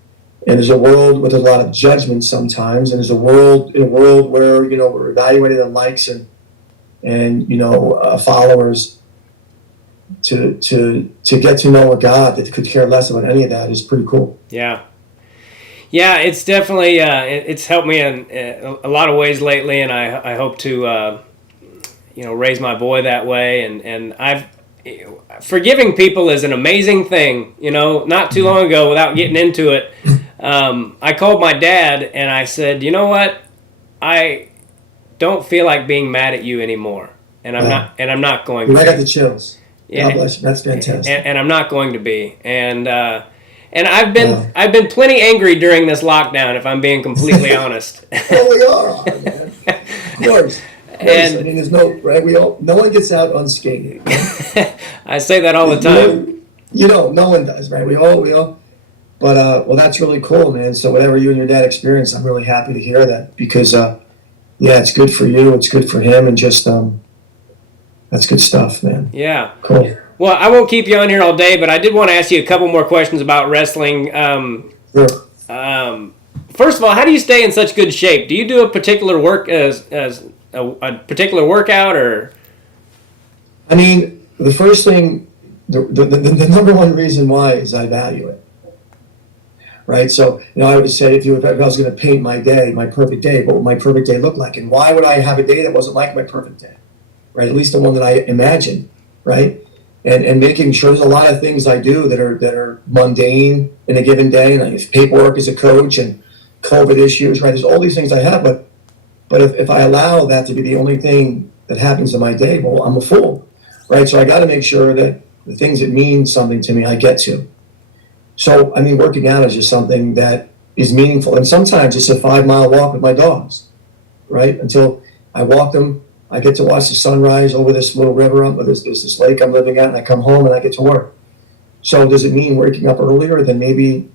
and there's a world where there's a lot of judgment sometimes, and there's a world where, we're evaluated on likes and followers, to get to know a God that could care less about any of that is pretty cool. Yeah. Yeah, it's definitely it's helped me in a lot of ways lately, and I hope to raise my boy that way. And forgiving people is an amazing thing. Not too long ago, without getting into it, I called my dad and I said, you know what, I don't feel like being mad at you anymore, and I'm not going to. I got the chills. Yeah, God bless you. That's fantastic. And I'm not going to be. And I've been plenty angry during this lockdown, if I'm being completely honest. Well, we are, man. Of course. And I mean, there's no one gets out unscathed. I say that all the time. No one does, right? We all. But that's really cool, man. So whatever you and your dad experienced, I'm really happy to hear that, because it's good for you, it's good for him, and just that's good stuff, man. Yeah. Cool. Well, I won't keep you on here all day, but I did want to ask you a couple more questions about wrestling. Sure. First of all, how do you stay in such good shape? Do you do a particular a particular workout, or? I mean, the first thing, the number one reason why is I value it. Right? So, I would say if I was going to paint my day, my perfect day, what would my perfect day look like? And why would I have a day that wasn't like my perfect day? Right? At least the one that I imagined, right? And making sure there's a lot of things I do that are mundane in a given day, and I have paperwork as a coach and COVID issues, right? There's all these things I have, but if I allow that to be the only thing that happens in my day, well, I'm a fool, right? So I got to make sure that the things that mean something to me, I get to. So, I mean, working out is just something that is meaningful. And sometimes it's a 5-mile walk with my dogs, right? Until I walk them, I get to watch the sunrise over this little river. There's this lake I'm living at, and I come home and I get to work. So does it mean waking up earlier? Then maybe,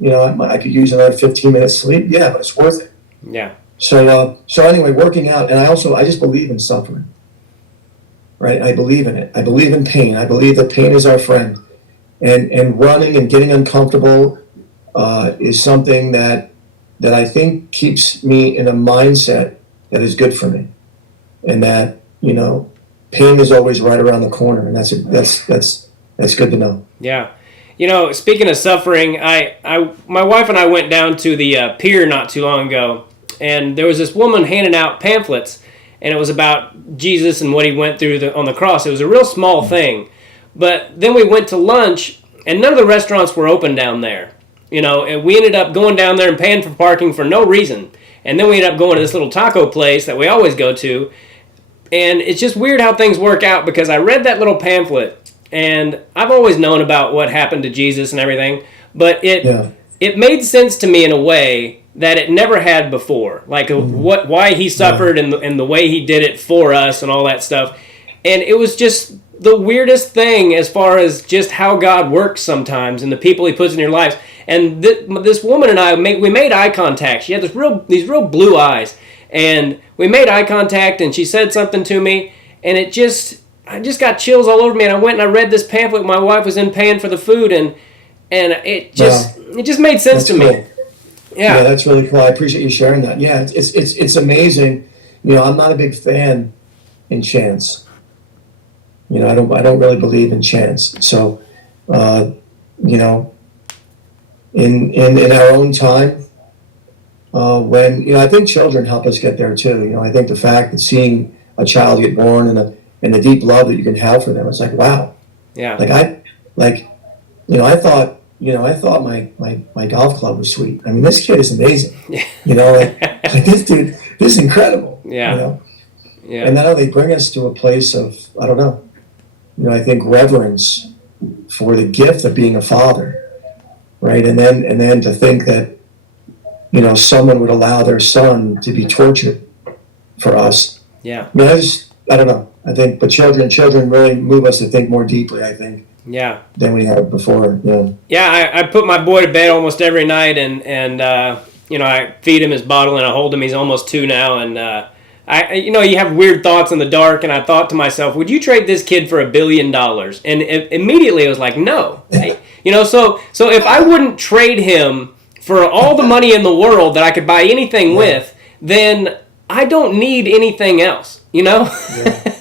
I could use another 15 minutes sleep. Yeah, but it's worth it. Yeah. So anyway, working out, and I just believe in suffering. right? I believe in it. I believe in pain. I believe that pain is our friend. And running and getting uncomfortable is something that I think keeps me in a mindset that is good for me. And that, pain is always right around the corner. And that's good to know. Yeah. Speaking of suffering, my wife and I went down to the pier not too long ago, and there was this woman handing out pamphlets, and it was about Jesus and what he went through on the cross. It was a real small thing. But then we went to lunch, and none of the restaurants were open down there. And we ended up going down there and paying for parking for no reason. And then we ended up going to this little taco place that we always go to. And it's just weird how things work out, because I read that little pamphlet, and I've always known about what happened to Jesus and everything, but it made sense to me in a way that it never had before. Like why he suffered and the way he did it for us and all that stuff. And it was just the weirdest thing as far as just how God works sometimes and the people he puts in your lives. And this woman and I, we made eye contact. She had these real blue eyes. And we made eye contact, and she said something to me, and I just got chills all over me. And I went and I read this pamphlet. My wife was in paying for the food, and it just made sense to me. Yeah, that's really cool. I appreciate you sharing that. Yeah, it's amazing. I'm not a big fan in chance. I don't really believe in chance. So, in our own time, when I think children help us get there too. I think the fact that seeing a child get born and the deep love that you can have for them, it's like, wow. Yeah. I thought my golf club was sweet. I mean, this kid is amazing. Like this dude, this is incredible. Yeah. Yeah. And now they bring us to a place of, I don't know. I think reverence for the gift of being a father, right? And then to think that, someone would allow their son to be tortured for us. Yeah. I don't know. I think, but children really move us to think more deeply, I think. Yeah. Than we have before. Yeah. Yeah, I put my boy to bed almost every night, and I feed him his bottle and I hold him. He's almost 2 now, and you have weird thoughts in the dark, and I thought to myself, would you trade this kid for $1 billion? And immediately I was like, no. So if I wouldn't trade him for all the money in the world that I could buy anything with, then I don't need anything else, Yeah.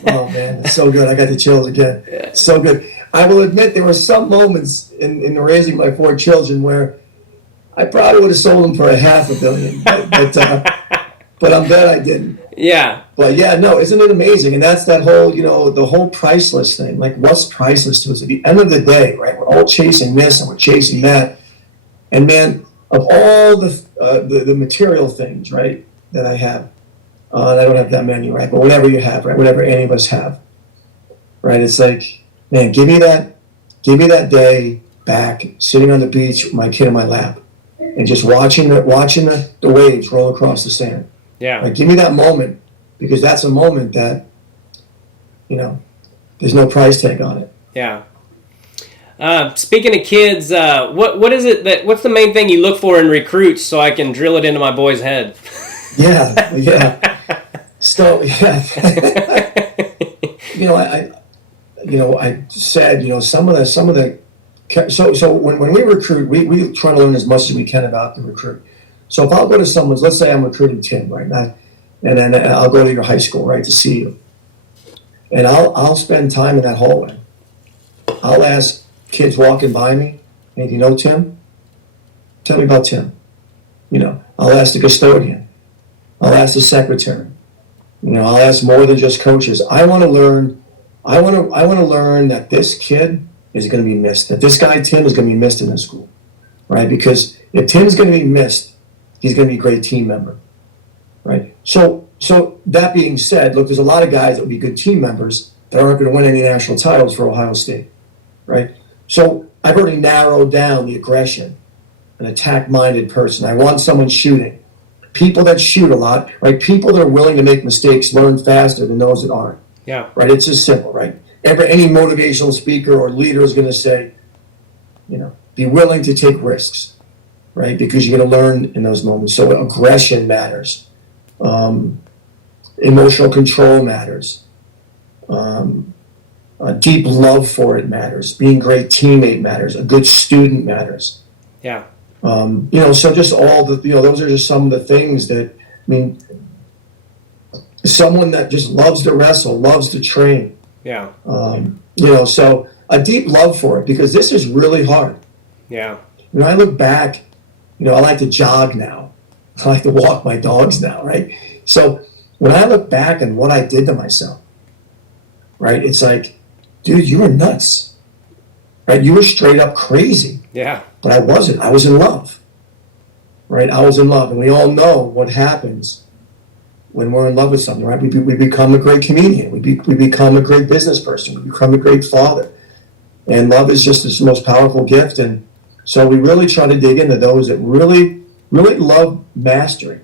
Oh, man, it's so good. I got the chills again. Yeah. So good. I will admit there were some moments in raising my 4 children where I probably would have sold them for $500 million, but I'm glad I didn't. Yeah. But yeah, no, isn't it amazing? And that's that whole, the whole priceless thing. Like, what's priceless to us? At the end of the day, right, we're all chasing this and we're chasing that. And man, of all the material things, right, that I have, and I don't have that many, right, but whatever you have, right, whatever any of us have, right, it's like, man, give me that day back, sitting on the beach with my kid in my lap, and just watching the waves roll across the sand. Yeah. Like, give me that moment, because that's a moment that, there's no price tag on it. Yeah. Speaking of kids, what is it what's the main thing you look for in recruits so I can drill it into my boy's head? Yeah. So, yeah. I said, some of the so when we recruit, we try to learn as much as we can about the recruit. So if I'll go to someone's, let's say I'm recruiting Tim, right now, and then I'll go to your high school, right, to see you, and I'll spend time in that hallway. I'll ask kids walking by me, hey, do you know Tim? Tell me about Tim. I'll ask the custodian. I'll ask the secretary. I'll ask more than just coaches. I want to learn that this kid is going to be missed. That this guy Tim is going to be missed in this school, right? Because if Tim's going to be missed, he's going to be a great team member, right? So that being said, look, there's a lot of guys that would be good team members that aren't going to win any national titles for Ohio State, right? So I've already narrowed down the aggression, an attack-minded person. I want someone shooting. People that shoot a lot, right? People that are willing to make mistakes learn faster than those that aren't. Yeah. Right? It's just simple, right? Any motivational speaker or leader is going to say, be willing to take risks, right? Because you're going to learn in those moments. So aggression matters. Emotional control matters. A deep love for it matters. Being a great teammate matters. A good student matters. Yeah. So just all the, those are just some of the things that, I mean, someone that just loves to wrestle, loves to train. Yeah. So a deep love for it, because this is really hard. Yeah. When I look back, I like to jog now. I like to walk my dogs now, right? So when I look back and what I did to myself, right, it's like, dude, you were nuts, right? You were straight up crazy. Yeah. But I wasn't. I was in love, right? I was in love. And we all know what happens when we're in love with something, right? We become a great comedian. We become a great business person. We become a great father. And love is just this most powerful gift. And so we really try to dig into those that really, really love mastery.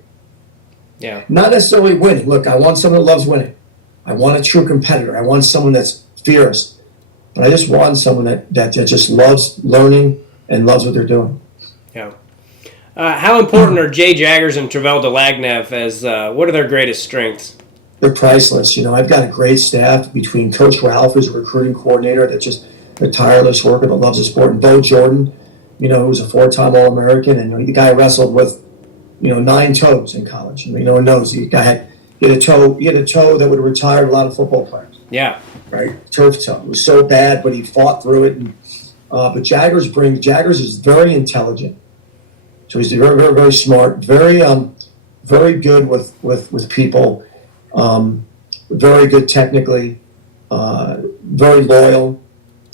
Yeah. Not necessarily winning. Look, I want someone who loves winning. I want a true competitor. I want someone that's fierce. But I just want someone that just loves learning and loves what they're doing. Yeah. How important are Jay Jaggers and Travell Delagnev as what are their greatest strengths? They're priceless. I've got a great staff between Coach Ralph, who's a recruiting coordinator that's just a tireless worker that loves the sport, and Bo Jordan, who's a 4-time All-American, and the guy wrestled with, 9 toes in college. Knows he had a toe that would have retired a lot of football players. Yeah. Right, turf toe. It was so bad, but he fought through it. And, but Jaggers is very intelligent. So he's very, very, very smart, very good with people, very good technically, very loyal,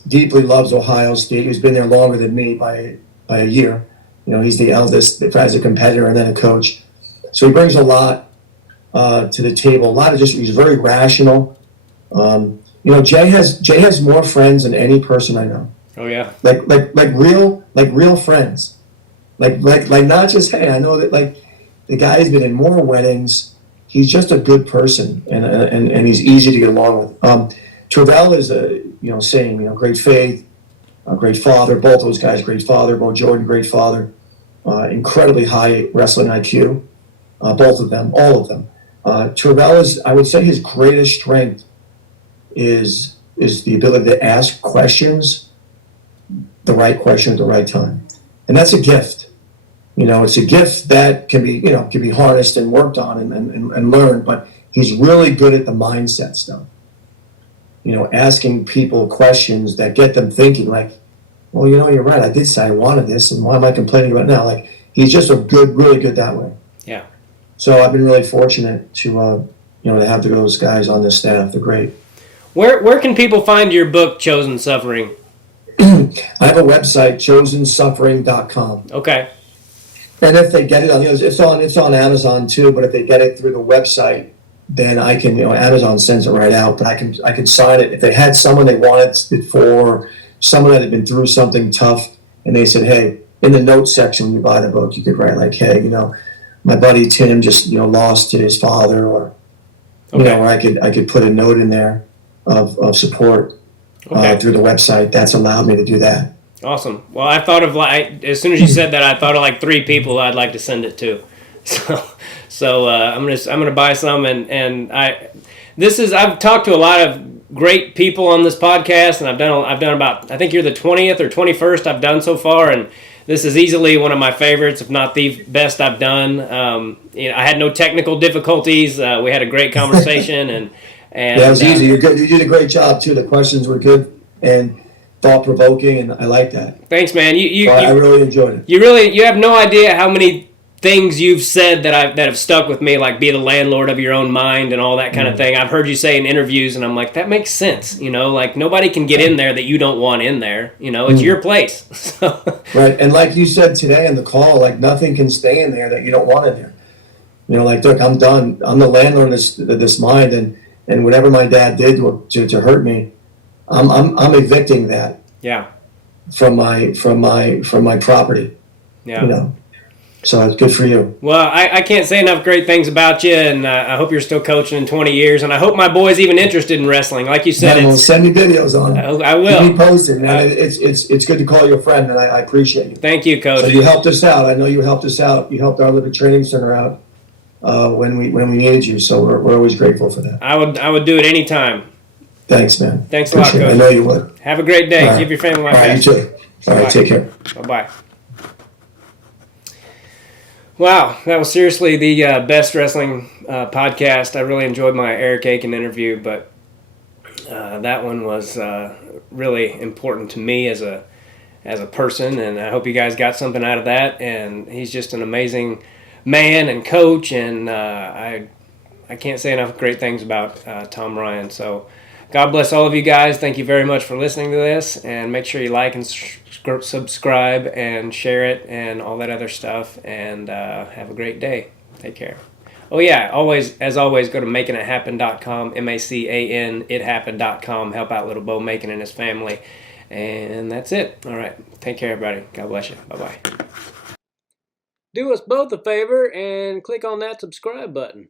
deeply loves Ohio State. He's been there longer than me by a year. He's the eldest as a competitor and then a coach. So he brings a lot to the table. He's very rational. Jay has more friends than any person I know. Oh yeah. Like real friends. Like not just, hey, I know that the guy's been in more weddings. He's just a good person and he's easy to get along with. Travell is great faith, a great father. Both those guys, great father. Bo Jordan, great father. Incredibly high wrestling IQ. Both of them, all of them. Travell is, I would say, his greatest strength is the ability to ask questions, the right question at the right time. And that's a gift. It's a gift that can be harnessed and worked on and learned, but he's really good at the mindset stuff. Asking people questions that get them thinking like, well, you're right, I did say I wanted this, and why am I complaining about it now? He's just really good that way. Yeah. So I've been really fortunate to have those guys on this staff. They're great. Where can people find your book, Chosen Suffering? I have a website, chosensuffering.com. Okay. And if they get it it's on Amazon too, but if they get it through the website, then I can, Amazon sends it right out, but I can sign it. If they had someone they wanted it for, someone that had been through something tough, and they said, hey, in the notes section when you buy the book, you could write like, hey, my buddy Tim just, lost to his father, or, okay. Or I could put a note in there of support through the website. That's allowed me to do that. Awesome. Well, I thought of as soon as you said that, I thought of 3 people I'd like to send it to. So I'm gonna buy some, and I've talked to a lot of great people on this podcast, and I've done about, I think you're the 20th or 21st I've done so far, and this is easily one of my favorites, if not the best I've done. I had no technical difficulties. We had a great conversation, and it was easy. You're good. You did a great job too. The questions were good and thought-provoking, and I like that. Thanks, man. I really enjoyed it. You have no idea how many things you've said that have stuck with me, like be the landlord of your own mind and all that kind of thing. I've heard you say in interviews, and I'm like, that makes sense. Nobody can get in there that you don't want in there. It's your place. So. Right, and like you said today in the call, nothing can stay in there that you don't want in there. Look, I'm done. I'm the landlord of this mind, and whatever my dad did to hurt me, I'm evicting that. Yeah. From my property. Yeah. So it's good for you. Well, I can't say enough great things about you, and I hope you're still coaching in 20 years, and I hope my boy's even interested in wrestling. Like you said, send me videos on it. I will. Keep me posted, man. It's good to call you a friend, and I appreciate you. Thank you, Coach. So you helped us out. I know you helped us out. You helped our Olympic Training Center out when we needed you. So we're always grateful for that. I would do it anytime. Thanks, man. Thanks a lot, Appreciate it. Coach. I know you would. Have a great day. All right. Give your family my All right, you best. too. All right, Bye. take care. Bye-bye. Wow, that was seriously the best wrestling podcast. I really enjoyed my Eric Aiken interview, but that one was really important to me as a person, and I hope you guys got something out of that. And he's just an amazing man and coach, and I can't say enough great things about Tom Ryan. So God bless all of you guys. Thank you very much for listening to this, and make sure you like and subscribe and share it and all that other stuff, and have a great day. Take care. Oh yeah, as always, go to makingithappen.com, MACAN, ithappen.com. Help out little Bo Macon and his family. And that's it. All right. Take care, everybody. God bless you. Bye-bye. Do us both a favor and click on that subscribe button.